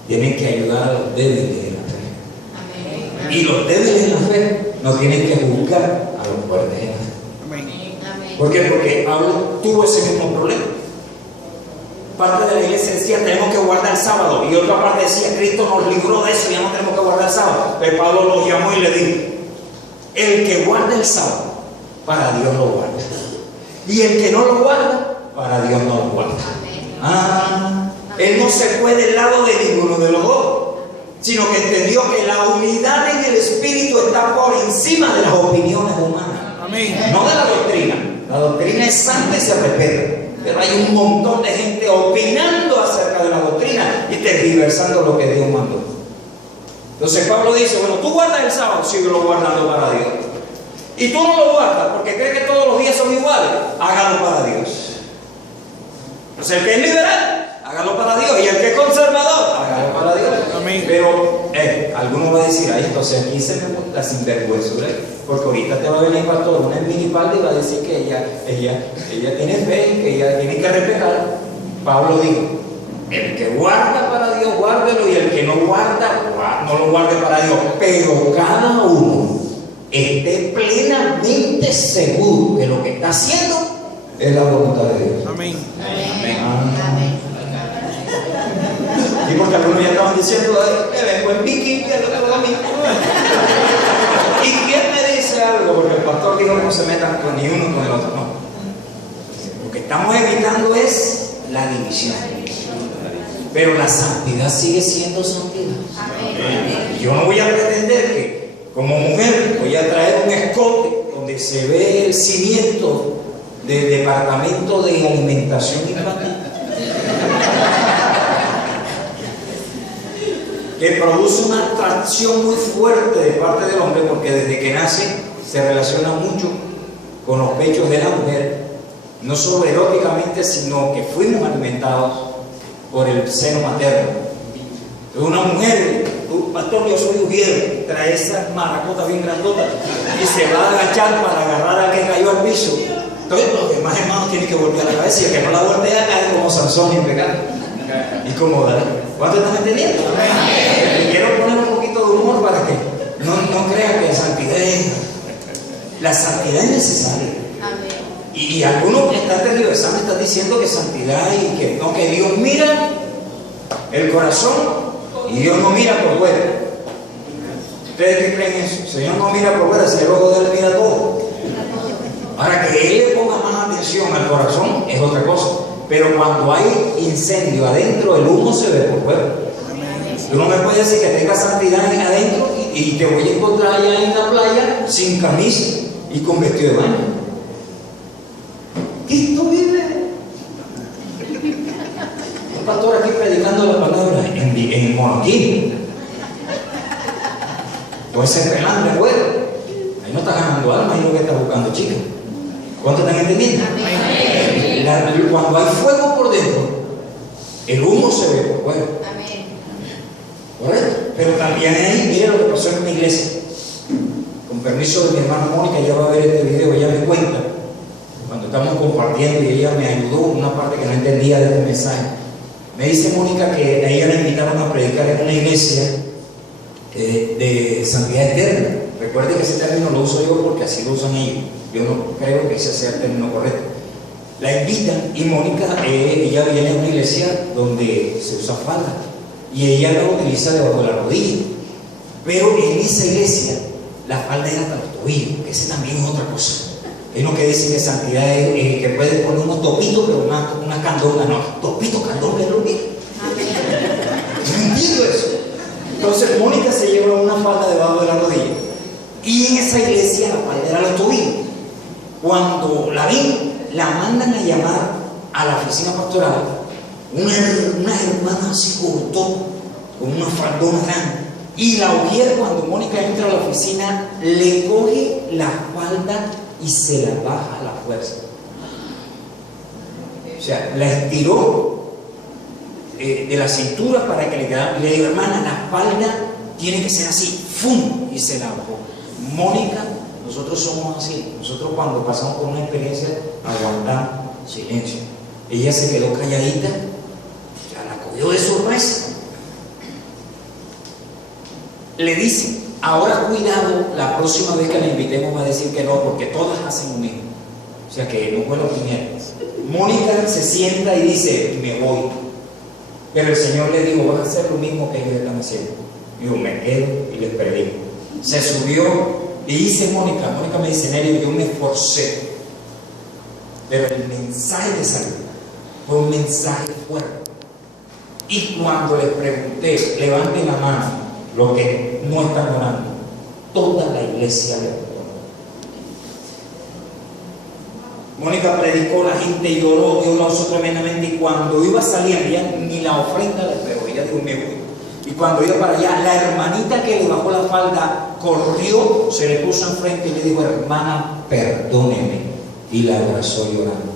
tienen que ayudar a los débiles en la fe. Amén. Y los débiles en la fe no tienen que juzgar a los fuertes en la fe. Amén. ¿Por qué? Porque Pablo tuvo ese mismo problema. Parte de la iglesia decía, tenemos que guardar el sábado. Y otra parte decía, Cristo nos libró de eso, ya no tenemos que guardar el sábado. Pero Pablo los llamó y le dijo, el que guarda el sábado, para Dios lo guarda. Y el que no lo guarda, para Dios no lo guarda. Él no se fue del lado de ninguno de los dos, sino que entendió que la unidad en el Espíritu está por encima de las opiniones humanas. Amén. No de la doctrina. La doctrina es santa y se respeta. Pero hay un montón de gente opinando acerca de la doctrina y tergiversando lo que Dios mandó. Entonces Pablo dice, bueno, tú guardas el sábado, síguelo guardando para Dios. Y tú no lo guardas porque crees que todos los días son iguales, hágalo para Dios. Entonces el que es liberal, hágalo para Dios. Y el que es conservador, hágalo para Dios. Amén. Pero alguno va a decir, ay, entonces aquí se me monta sinvergüenzura, porque ahorita te va a venir pastor una minipalda y va a decir que ella tiene fe, que ella tiene que respetar. Pablo dijo, el que guarda para Dios, guárdelo, y el que no guarda, no lo guarde para Dios. Pero cada uno esté plenamente seguro que lo que está haciendo es la voluntad de Dios. Amén. Amén. Amén. Y porque algunos ya estaban diciendo, vengo en bikini, ¿y quién me dice algo? Porque el pastor dijo que no se metan con ni uno con el otro. No. Lo que estamos evitando es la división. Pero la santidad sigue siendo santidad. Amén. Yo no voy a pretender que como mujer voy a traer un escote donde se ve el cimiento del Departamento de Alimentación Infantil, que produce una atracción muy fuerte de parte del hombre, porque desde que nace se relaciona mucho con los pechos de la mujer, no solo eróticamente, sino que fuimos alimentados por el seno materno. Una mujer, pastor, yo soy ujier, trae esa maracota bien grandota y se va a agachar para agarrar a que cayó al piso. Entonces los demás hermanos tienen que volver a la cabeza, y el que no la voltea cae como Sansón y pecado. Y como David. ¿Cuánto están entendiendo? Quiero poner un poquito de humor para que no crean que la santidad es necesaria. Y algunos que están tergiversando están diciendo que santidad y que no, que Dios mira el corazón y Dios no mira por fuera. ¿Ustedes qué creen eso? El Señor no mira por fuera, si el ojo de él mira todo. Ahora, que Él le ponga más atención al corazón es otra cosa. Pero cuando hay incendio adentro, el humo se ve por fuera. Tú no me puedes decir que tengas santidad adentro y te voy a encontrar allá en la playa sin camisa y con vestido de baño. Cristo vive. Un pastor aquí predicando la palabra en monoquín. Puede ser pelambre afuera. Ahí no está ganando alma, ahí lo que está buscando chicas. ¿Cuánto están entendiendo? Cuando hay fuego por dentro, el humo se ve por fuera. ¿Correcto? Pero también ahí, mire lo que pasó en mi iglesia. Con permiso de mi hermana Mónica, ella va a ver este video, ella me cuenta. Cuando estamos compartiendo y ella me ayudó en una parte que no entendía de este mensaje. Me dice Mónica que a ella la invitaron a predicar en una iglesia de santidad eterna. Recuerde que ese término lo uso yo porque así lo usan ellos. Yo no creo que ese sea el término correcto. La invitan y Mónica, ella viene a una iglesia donde se usa falda y ella la utiliza debajo de la rodilla. Pero en esa iglesia la falda era hasta los tobillos, que ese también es otra cosa. Es lo que dicen que santidad es que puedes poner unos topitos, pero una candonga no. Topito, candonga es lo mismo. No entiendo eso. Entonces Mónica se lleva una falda debajo de la rodilla y en esa iglesia la falda era los tobillos. Cuando la ven, la mandan a llamar a la oficina pastoral, unas hermanas así cortó, con una faldona grande. Y la mujer, cuando Mónica entra a la oficina, le coge la falda y se la baja a la fuerza. O sea, la estiró de la cintura para que le quedara. Y le digo, hermana, la falda tiene que ser así, ¡fum! Y se la bajó. Mónica, nosotros somos así. Nosotros cuando pasamos por una experiencia aguantamos silencio. Ella se quedó calladita, ya la cogió de sorpresa. Le dice, ahora cuidado, la próxima vez que la invitemos va a decir que no, porque todas hacen lo mismo. O sea que no fue lo primero. Mónica se sienta y dice, me voy. Pero el Señor le dijo, vas a hacer lo mismo que ellos están haciendo. Digo, me quedo y les predico. Se subió y dice Mónica me dice, Nelly, yo me esforcé. Pero el mensaje de salud fue un mensaje fuerte. Y cuando les pregunté, levanten la mano, los que no están orando, toda la iglesia le oró. Mónica predicó, la gente lloró, Dios la usó tremendamente. Y cuando iba a salir, ella ni la ofrenda le pegó, ella dijo, me voy. Y cuando iba para allá, la hermanita que le bajó la falda corrió, se le puso enfrente y le dijo, hermana, perdóneme. Y la abrazó llorando.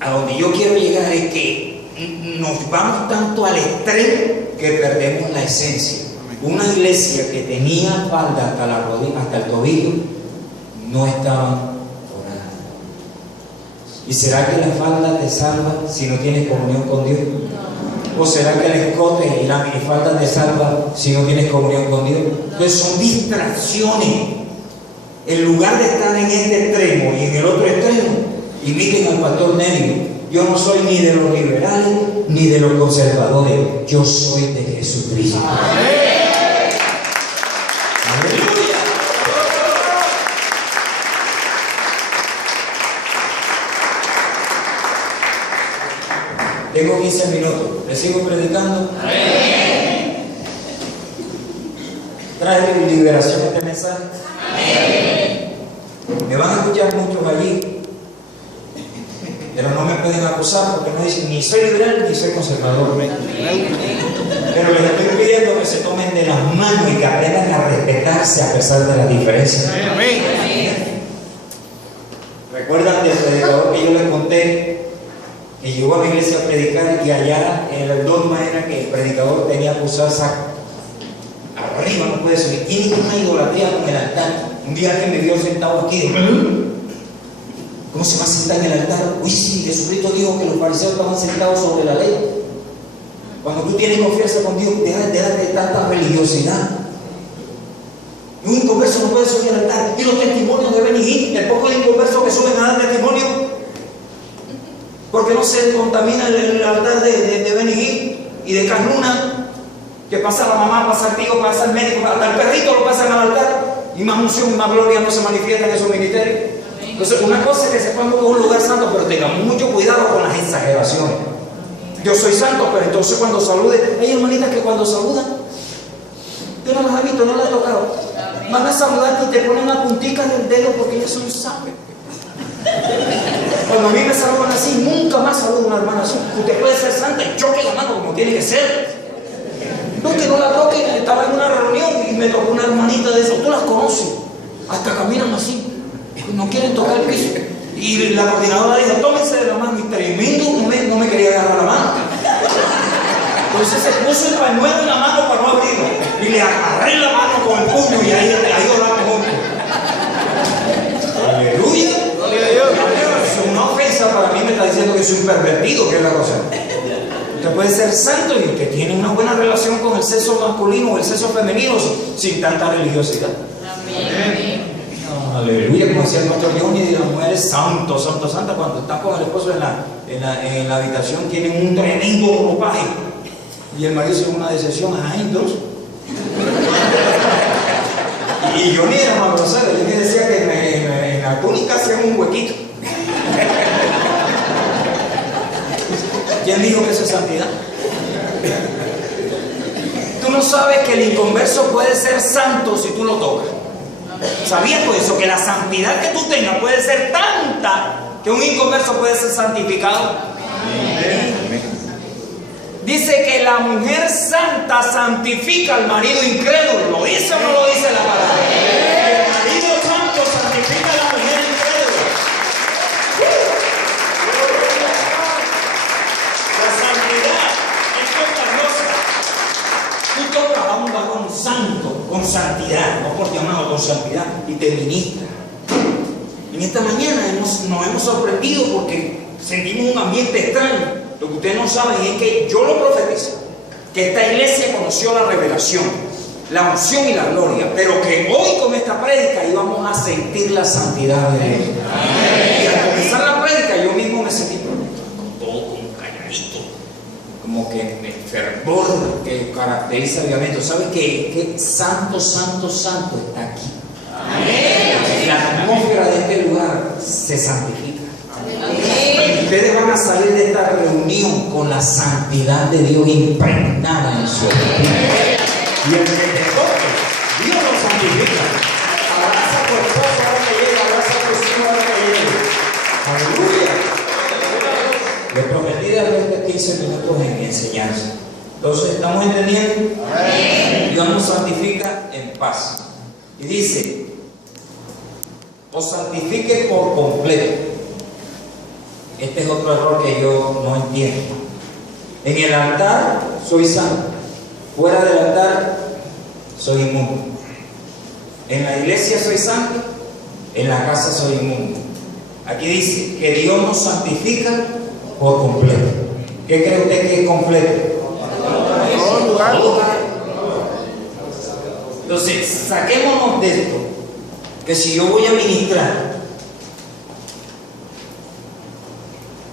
A donde yo quiero llegar es que nos vamos tanto al extremo que perdemos la esencia. Una iglesia que tenía falda hasta la rodilla, hasta el tobillo, no estaban orando. ¿Y será que la falda te salva si no tienes comunión con Dios? ¿O será que el escote y la minifalda te salva si no tienes comunión con Dios? Entonces son distracciones. En lugar de estar en este extremo y en el otro extremo, imiten al pastor Nelly. Yo no soy ni de los liberales ni de los conservadores. Yo soy de Jesucristo. ¡Amén! ¡Aleluya! Tengo 15 minutos. ¿Le sigo predicando? ¡Amén! ¿Trae liberación este mensaje? ¡Amén! Me van a escuchar muchos allí, pero no me pueden acusar porque no dicen ni soy liberal ni soy conservador. Pero les estoy pidiendo que se tomen de las manos y que aprendan a respetarse a pesar de las diferencias. ¿Recuerdan del predicador que yo les conté? Que llegó a la iglesia a predicar y allá el dogma era que el predicador tenía que usar saco. Arriba no puede subir. Tiene una idolatría con el altar. Un día alguien me vio sentado aquí. ¿Cómo se va a sentar en el altar? Uy, sí, Jesucristo dijo que los fariseos estaban sentados sobre la ley. Cuando tú tienes confianza con Dios, deja de tanta religiosidad. Un inconverso no puede subir al altar. Y los testimonios deben ir. El poco de inconversos que suben a dar testimonio, porque no se contamina el altar de Benihí y de Carluna, que pasa la mamá, pasa el tío, pasa el médico, hasta el perrito lo pasan al altar, y más unción y más gloria no se manifiesta en esos ministerios. Entonces, una cosa es que se ponga en un lugar santo, pero tengamos mucho cuidado con las exageraciones. Yo soy santo, pero entonces cuando salude, hay hermanitas que cuando saludan, yo no las he visto, no las he tocado, van a saludar y te ponen la puntica del dedo porque ellos son santos. Cuando a mí me saludan así, nunca más saludo a una hermana así. Usted puede ser santa y choque la mano como tiene que ser. No, que no la toque. Estaba en una reunión y me tocó una hermanita de esas. Tú las conoces. Hasta caminan así. No quieren tocar el piso. Y la coordinadora dijo, tómense de la mano. Y tremendo, no me quería agarrar la mano. Entonces se puso el pañuelo en la mano para no abrirlo. Y le agarré la mano con el puño y ahí oramos juntos. Aleluya. Es una ofensa para mí, me está diciendo que soy un pervertido, que es la cosa. Usted puede ser santo y usted tiene una buena relación con el sexo masculino o el sexo femenino sin tanta religiosidad. Amén. Aleluya, como decía el pastor Johnny, de las mujeres santo, santa, cuando están con el esposo en la habitación tienen un tremendo ropaje y el marido se una decepción, ay, dos. Y Johnny era más grosero, Johnny decía que en la túnica hacían un huequito. ¿Quién dijo que eso es santidad? Tú no sabes que el inconverso puede ser santo si tú lo tocas. ¿Sabías por eso? Que la santidad que tú tengas puede ser tanta que un inconverso puede ser santificado. Dice que la mujer santa santifica al marido incrédulo. ¿Lo dice o no lo dice la palabra? El marido santo santifica a la mujer incrédula. La santidad es contagiosa. Tú tocas a un varón santo con santidad, no por llamado, con santidad, y te ministra. En esta mañana nos hemos sorprendido porque sentimos un ambiente extraño. Lo que ustedes no saben es que yo lo profetizo, que esta iglesia conoció la revelación, la unción y la gloria, pero que hoy con esta prédica íbamos a sentir la santidad de Dios. Y al comenzar la prédica yo mismo me sentí todo como calladito, como que el fervor que caracteriza el avivamiento. ¿Saben que santo, santo, santo está aquí? La atmósfera de este lugar se santifica. Y ustedes van a salir de esta reunión con la santidad de Dios impregnada en su espíritu. Y el que te toque, Dios lo santifica. Abraza a tu esposo ahora que llegue, abraza a tus hijos ahora que llegue. Aleluya. Le prometí darle 15 minutos en mi enseñanza. Entonces, ¿estamos entendiendo? Dios nos santifica en paz. Y dice, os santifique por completo. Este es otro error que yo no entiendo. En el altar soy santo, fuera del altar soy inmundo. En la iglesia soy santo, en la casa soy inmundo. Aquí dice que Dios nos santifica por completo. ¿Qué cree usted que es completo? Todo lugar. Entonces, saquémonos de esto, que si yo voy a ministrar,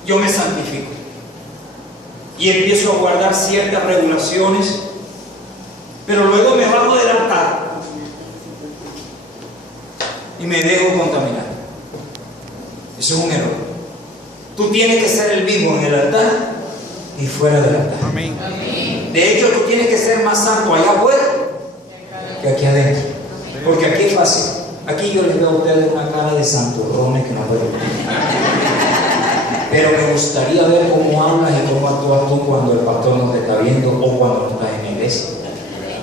yo me santifico y empiezo a guardar ciertas regulaciones, pero luego me bajo del altar y me dejo contaminar. Eso es un error. Tú tienes que ser el mismo en el altar y fuera del altar. Amén. De hecho, tú tienes que ser más santo allá afuera que aquí adentro, porque aquí es fácil. Aquí yo les veo a ustedes una cara de santurrones que no pueden. Pero me gustaría ver cómo hablas y cómo actúas tú cuando el pastor no te está viendo o cuando no estás en la iglesia.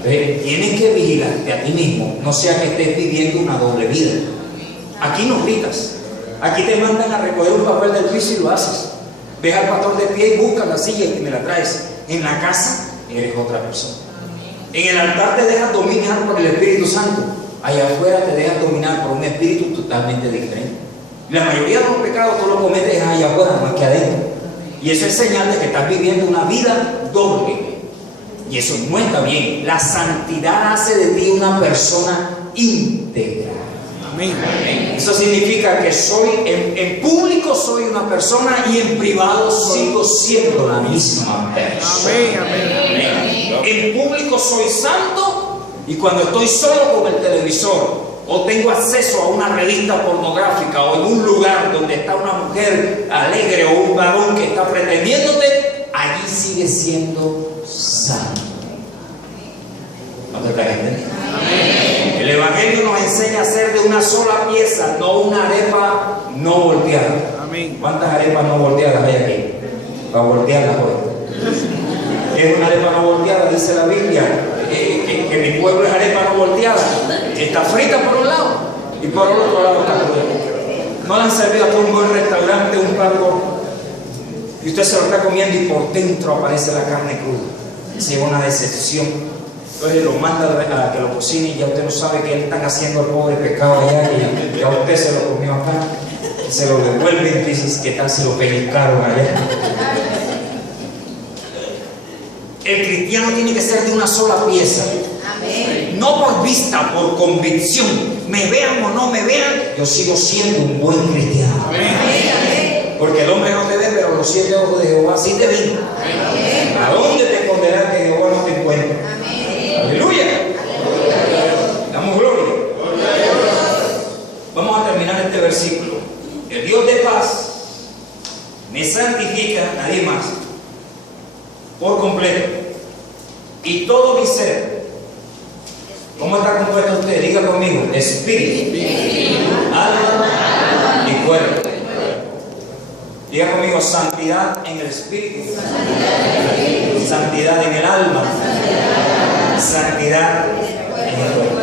Entonces, tienes que vigilarte a ti mismo, no sea que estés viviendo una doble vida. Aquí no gritas, aquí te mandan a recoger un papel del piso y lo haces. Ves al pastor de pie y buscas la silla y me la traes. En la casa eres otra persona. En el altar te dejas dominar por el Espíritu Santo. Allá afuera te dejas dominar por un espíritu totalmente diferente. La mayoría de los pecados tú los cometes allá afuera, no es que adentro. Y eso es señal de que estás viviendo una vida doble. Y eso no está bien. La santidad hace de ti una persona íntegra. Amén. Eso significa que soy, en público soy una persona y en privado sigo siendo la misma persona. Amén. En público soy santo y cuando estoy solo con el televisor o tengo acceso a una revista pornográfica o en un lugar donde está una mujer alegre o un varón que está pretendiéndote, allí sigue siendo santo. ¿No te estás entendiendo? El Evangelio nos enseña a ser de una sola pieza, no una arepa no volteada. Amén. ¿Cuántas arepas no volteadas hay aquí? Para voltearlas hoy. ¿Qué es una arepa no volteada? Dice la Biblia que mi pueblo es arepa no volteada. Está frita por un lado y por el otro lado está cruda. No la han servido a un buen restaurante, un plato, y usted se lo está comiendo y por dentro aparece la carne cruda. Es una decepción. Entonces lo manda a que lo cocine y ya usted no sabe qué le están haciendo al pobre pescado allá, y ya usted se lo comió acá, y se lo devuelven y dices, ¿qué tal se lo pellizcaron allá? El cristiano tiene que ser de una sola pieza. Amén. No por vista, por convicción. Me vean o no me vean, yo sigo siendo un buen cristiano. Amén. Porque el hombre no te ve, pero los 7 ojos de Jehová sí te ven. Amén. ¿A dónde te esconderás que Jehová no te encuentre? Aleluya. Damos gloria. Vamos a terminar este versículo. El Dios de paz me santifica, nadie más, por completo, y todo mi ser. ¿Cómo está compuesto usted? Diga conmigo: espíritu, alma y cuerpo. Diga conmigo: santidad en el espíritu, santidad en el alma, santidad en el cuerpo.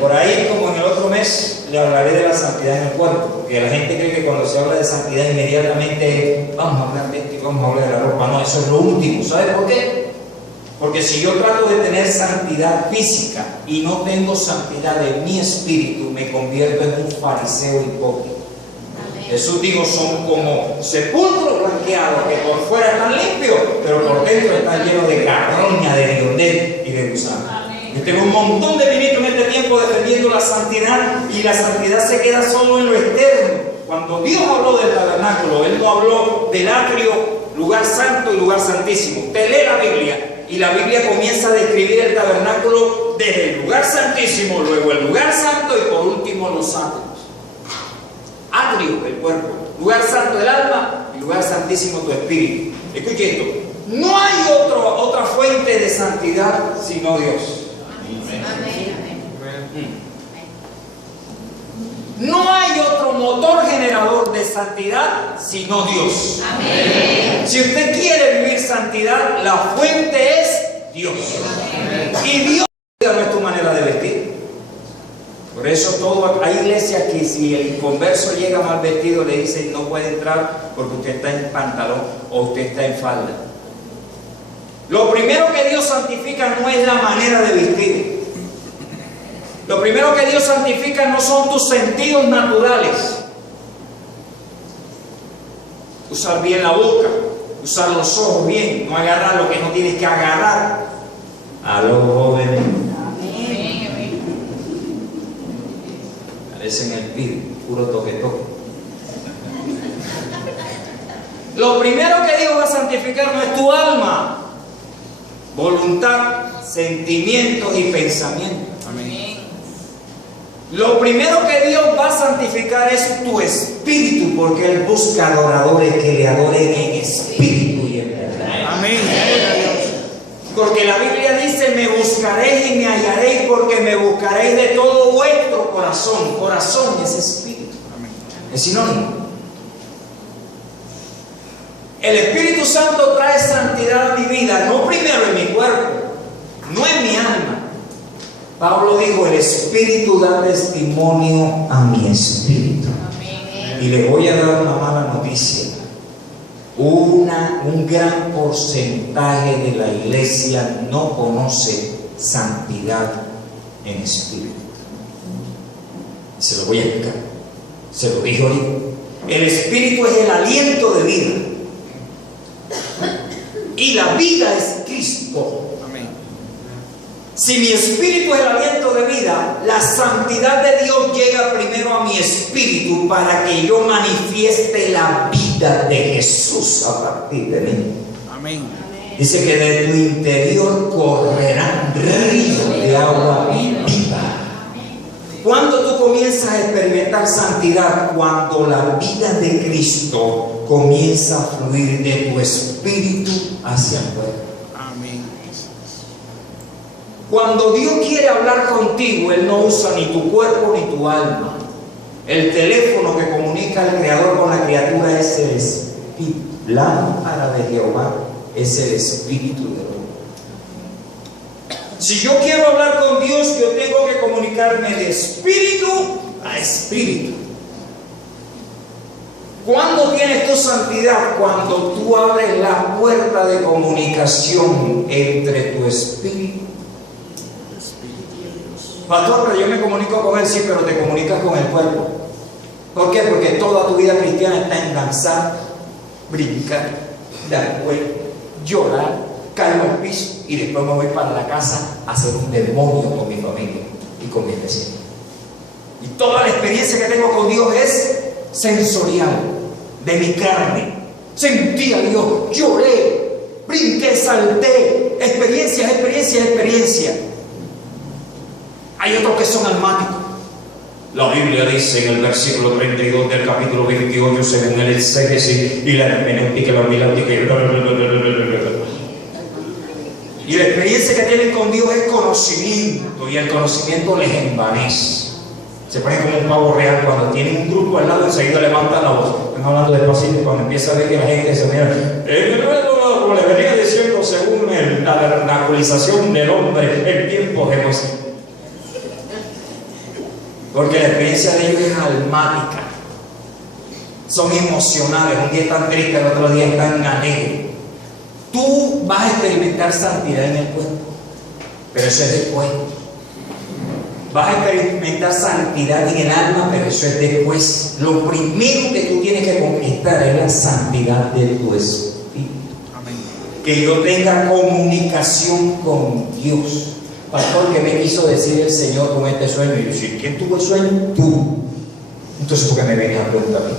Por ahí, como en el otro mes, le hablaré de la santidad en el cuerpo, porque la gente cree que cuando se habla de santidad inmediatamente vamos a hablar de esto y vamos a hablar de la ropa. No, eso es lo último. ¿Sabe por qué? Porque si yo trato de tener santidad física y no tengo santidad de mi espíritu, me convierto en un fariseo hipócrita. Jesús dijo: son como sepulcros blanqueados que por fuera están limpios, pero por dentro están llenos de carroña, de hediondez y de gusano. Yo tengo un montón de ministros en este tiempo defendiendo la santidad, y la santidad se queda solo en lo externo. Cuando Dios habló del tabernáculo, Él no habló del atrio, lugar santo y lugar santísimo. Usted lee la Biblia y la Biblia comienza a describir el tabernáculo desde el lugar santísimo, luego el lugar santo y por último los atrios. Atrio, el cuerpo; lugar santo, el alma; y lugar santísimo, tu espíritu. Escuche esto: no hay otra fuente de santidad sino Dios. No hay otro motor generador de santidad sino Dios. Amén. Si usted quiere vivir santidad, la fuente es Dios. Amén. Y Dios no es tu manera de vestir. Por eso hay iglesias que si el converso llega mal vestido le dicen no puede entrar porque usted está en pantalón o usted está en falda. Lo primero que Dios santifica no es la manera de vestir. Lo primero que Dios santifica no son tus sentidos naturales. Usar bien la boca, usar los ojos bien, no agarrar lo que no tienes que agarrar. A los jóvenes. Parecen el pib, puro toque-toque. Lo primero que Dios va a santificar no es tu alma, voluntad, sentimientos y pensamientos. Amén. Lo primero que Dios va a santificar es tu espíritu, porque Él busca adoradores que le adoren en espíritu y en verdad. Amén. Porque la Biblia dice: me buscaréis y me hallaréis, porque me buscaréis de todo vuestro corazón. Corazón es espíritu. Es sinónimo. El Espíritu Santo trae santidad a mi vida, no primero en mi cuerpo, no en mi alma. Pablo dijo: el Espíritu da testimonio a mi espíritu. Y le voy a dar una mala noticia. Un gran porcentaje de la iglesia no conoce santidad en espíritu. Se lo voy a explicar. Se lo dije ahorita. El espíritu es el aliento de vida. Y la vida es Cristo. Si mi espíritu es el aliento de vida, la santidad de Dios llega primero a mi espíritu para que yo manifieste la vida de Jesús a partir de mí. Amén. Dice que de tu interior correrán ríos de agua viva. ¿Cuándo tú comienzas a experimentar santidad? Cuando la vida de Cristo comienza a fluir de tu espíritu hacia afuera. Amén. Cuando Dios quiere hablar contigo, Él no usa ni tu cuerpo ni tu alma. El teléfono que comunica al Creador con la criatura es el Espíritu. Lámpara de Jehová es el Espíritu de Dios. Si yo quiero hablar con Dios, yo tengo que comunicarme de espíritu a espíritu. ¿Cuándo tienes tu santidad? Cuando tú abres la puerta de comunicación entre tu espíritu. Pastor, pero yo me comunico con Él, sí, pero te comunicas con el cuerpo. ¿Por qué? Porque toda tu vida cristiana está en danzar, brincar, dar vueltas, llorar, caigo al piso y después me voy para la casa a hacer un demonio con mi familia y con mis vecinos. Y toda la experiencia que tengo con Dios es sensorial, de mi carne. Sentí a Dios, lloré, brinqué, salté, experiencias. Hay otros que son almáticos. La Biblia dice en el versículo 32 del capítulo 28, según el exégesis y la hermenéutica, la milática y la experiencia que tienen con Dios es conocimiento, y el conocimiento les envanece. Se ponen como un pavo real. Cuando tienen un grupo al lado, enseguida levantan la voz. Están hablando despacito, y cuando empieza a ver que la gente se mira, como les venía diciendo, según la vernaculización del hombre, el tiempo de Moisés. Porque la experiencia de ellos es almática. Son emocionales. Un día están tristes, el otro día están alegres. Tú vas a experimentar santidad en el cuerpo, pero eso es después. Vas a experimentar santidad en el alma, pero eso es después. Lo primero que tú tienes que conquistar es la santidad de tu espíritu. Amén. Que yo tenga comunicación con Dios. Pastor, ¿qué me quiso decir el Señor con este sueño? Y yo decía: ¿quién tuvo el sueño? Tú. Entonces, ¿por qué me venís a preguntar a mí?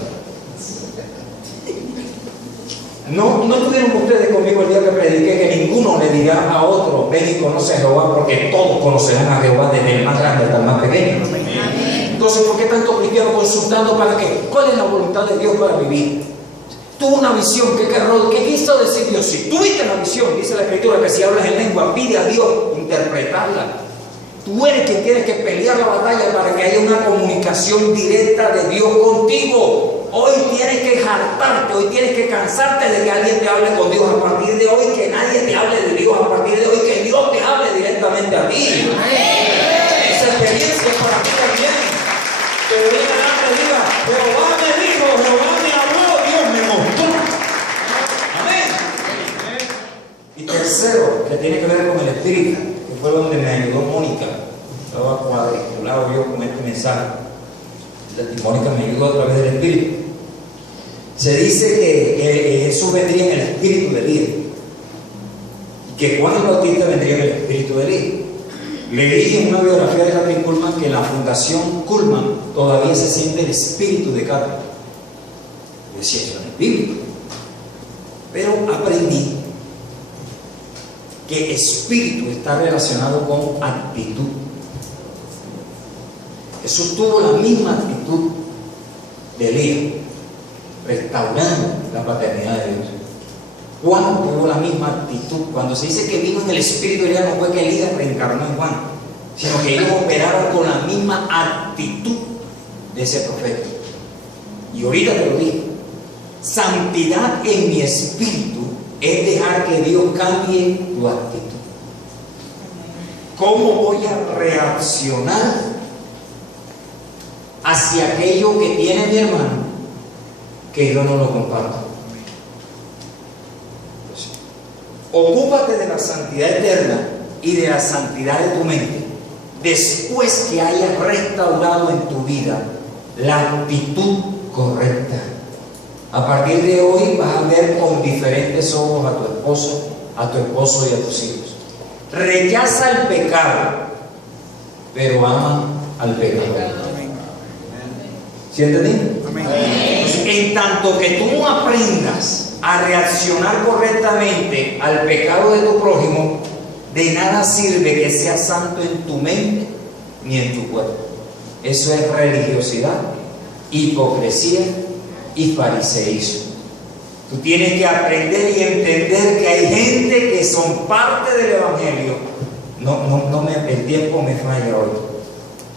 No estuvieron ustedes conmigo el día que prediqué que ninguno le dirá a otro: ven y conoce a Jehová, porque todos conocerán a Jehová, desde el más grande hasta el más pequeño. Entonces, ¿por qué tanto cristiano consultando para qué? ¿Cuál es la voluntad de Dios para vivir? Tuvo una visión, ¿qué quiso decir Dios? Si tuviste la visión, dice la Escritura que si hablas en lengua, pide a Dios interpretarla. Tú eres quien tienes que pelear la batalla para que haya una comunicación directa de Dios contigo. Hoy tienes que hartarte, hoy tienes que cansarte de que alguien te hable con Dios a partir de hoy, que nadie te hable de Dios a partir de hoy, que Dios te hable directamente a ti. Esa experiencia es para ti también. Que venga adelante y diga: Jehová me dijo, Jehová me habló, Dios me mostró. Amén. Y tercero, que tiene que ver con el espíritu, que fue donde me ayudó Mónica. Estaba cuadriculado yo con este mensaje. Mónica me ayudó a través del espíritu. Se dice que eso vendría en el espíritu de Elías, que Juan el Bautista vendría en el espíritu de Elías. Leí en una biografía de Kathryn Kuhlman que en la fundación Kuhlman todavía se siente el espíritu de Kathryn. Yo decía: eso no es bíblico. Pero aprendí que espíritu está relacionado con actitud. Jesús tuvo la misma actitud de Elías, restaurando la paternidad de Dios. Juan tuvo la misma actitud. Cuando se dice que vino en el Espíritu de Elías, no fue que Elías reencarnó en Juan, sino que ellos operaron con la misma actitud de ese profeta. Y ahorita te lo digo, santidad en mi espíritu es dejar que Dios cambie tu actitud. ¿Cómo voy a reaccionar hacia aquello que tiene mi hermano que yo no lo comparto? Entonces, ocúpate de la santidad eterna y de la santidad de tu mente después que hayas restaurado en tu vida la actitud correcta. A partir de hoy vas a ver con diferentes ojos a tu esposo y a tus hijos. Rechaza el pecado, pero ama al pecador. ¿Sí entendí? En tanto que tú no aprendas a reaccionar correctamente al pecado de tu prójimo, de nada sirve que seas santo en tu mente ni en tu cuerpo. Eso es religiosidad, hipocresía y fariseísmo. Tú tienes que aprender y entender que hay gente que son parte del Evangelio. El tiempo me falla hoy.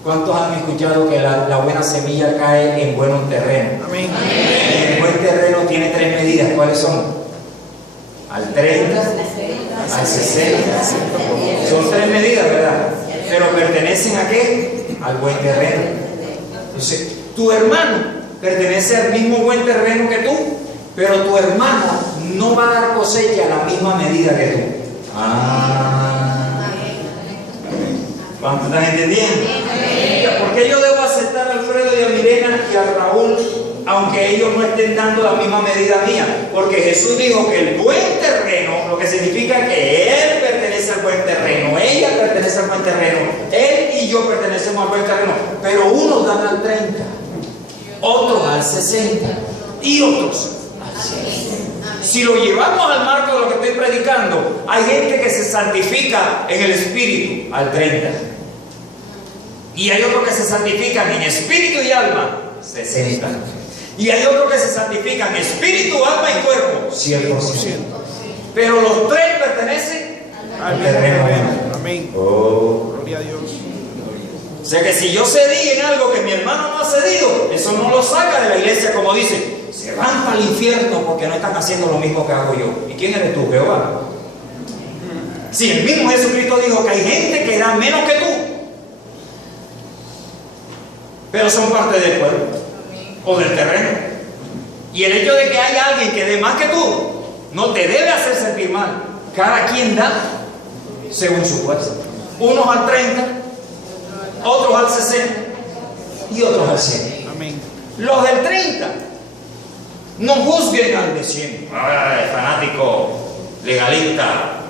¿Cuántos han escuchado que la buena semilla cae en buenos terrenos? Amén. El buen terreno tiene 3 medidas. ¿Cuáles son? Al 30, al 60. Son 3 medidas, ¿verdad? Pero ¿pertenecen a qué? Al buen terreno. Entonces, tu hermano pertenece al mismo buen terreno que tú, pero tu hermano no va a dar cosecha a la misma medida que tú. ¿Cuántos están entendiendo? ¿Por qué yo debo aceptar a Alfredo y a Milena y a Raúl, aunque ellos no estén dando la misma medida mía? Porque Jesús dijo que el buen terreno, lo que significa que Él pertenece al buen terreno, ella pertenece al buen terreno, Él y yo pertenecemos al buen terreno, pero unos dan al 30, otros al 60 y otros al 100. Si lo llevamos al marco de lo que estoy predicando, hay gente que se santifica en el espíritu al 30. Y hay otros que se santifican en espíritu y alma, 60. Y hay otros que se santifican en espíritu, alma y cuerpo, 100%. Pero los 3 pertenecen al terreno. Amén. Oh. Gloria a Dios. O sea que si yo cedí en algo que mi hermano no ha cedido, eso no lo saca de la iglesia, como dice, se van para el infierno porque no están haciendo lo mismo que hago yo. ¿Y quién eres tú, Jehová? Si el mismo Jesucristo dijo que hay gente que da menos que tú, pero son parte del pueblo o del terreno. Y el hecho de que haya alguien que dé más que tú no te debe hacer sentir mal. Cada quien da según su fuerza. Unos al 30, otros al 60 y otros al 100. Amén. Los del 30 no juzguen al de 100. El fanático legalista.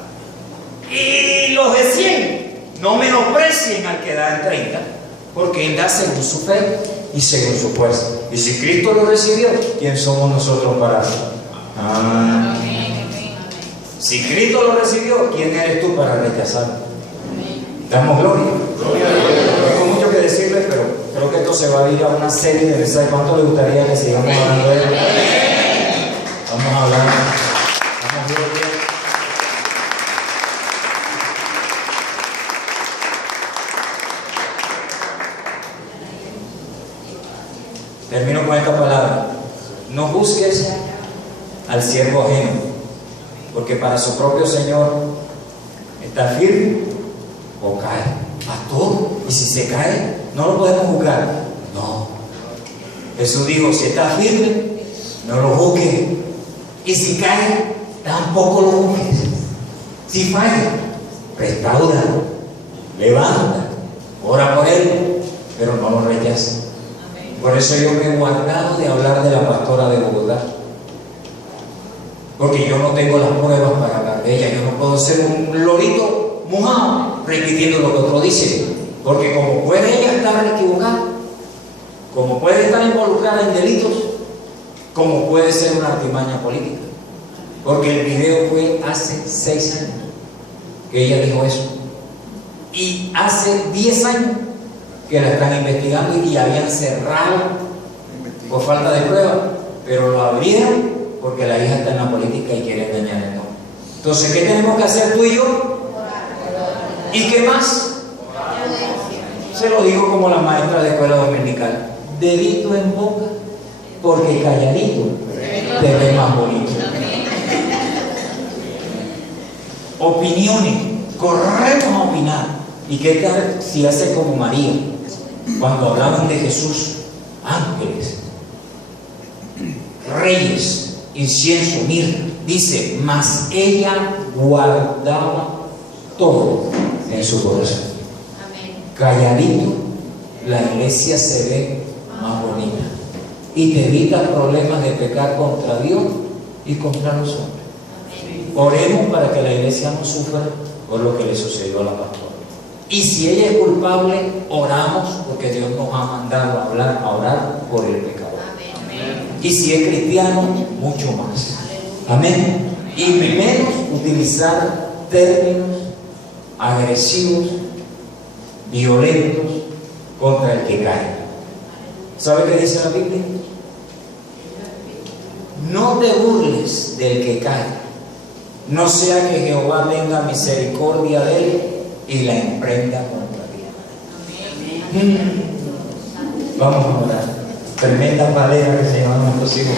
Y los de 100 no menosprecien al que da en 30, porque Él da según su fe y según su fuerza. Y si Cristo lo recibió, ¿quién somos nosotros para eso? Si Cristo lo recibió, ¿quién eres tú para rechazarlo? Damos gloria. Tengo mucho que decirles, pero creo que esto se va a ir a una serie de mensajes. ¿Cuánto les gustaría que sigamos hablando de él? Vamos a hablar. Damos gloria. Termino con esta palabra. No juzgues al siervo ajeno, porque para su propio Señor está firme o cae. Pastor, y si se cae, no lo podemos juzgar. No. Jesús dijo, si está firme, no lo juzgues. Y si cae, tampoco lo juzgues. Si falla, restaura, levanta, ora por él, pero no lo rechaces. Por eso yo me he guardado de hablar de la pastora de Bogotá, porque yo no tengo las pruebas para hablar de ella. Yo no puedo ser un lorito mojado repitiendo lo que otro dice, porque como puede ella estar equivocada, como puede estar involucrada en delitos, como puede ser una artimaña política, porque el video fue hace 6 años que ella dijo eso, y hace 10 años que la están investigando y habían cerrado por falta de pruebas, pero lo abrieron porque la hija está en la política y quiere engañar el nombre. Entonces, ¿qué tenemos que hacer tú y yo? ¿Y qué más? Se lo digo como la maestra de escuela dominical: dedito en boca, porque calladito te ve más bonito. Opiniones, corremos a opinar. ¿Y qué tal si hace como María cuando hablaban de Jesús? Ángeles, reyes, incienso, mirra. Dice, mas ella guardaba todo en su corazón. Calladito, la iglesia se ve más bonita y te evita problemas de pecar contra Dios y contra los hombres. Oremos para que la iglesia no sufra por lo que le sucedió a la pastora. Y si ella es culpable, oramos, porque Dios nos ha mandado a orar por el pecador. Y si es cristiano, mucho más. Amén. Y menos utilizar términos agresivos, violentos contra el que cae. ¿Sabe qué dice la Biblia? No te burles del que cae, no sea que Jehová tenga misericordia de él y la emprenda contra ti. Vamos a orar. Tremenda palabra que se llama nuestros hijos.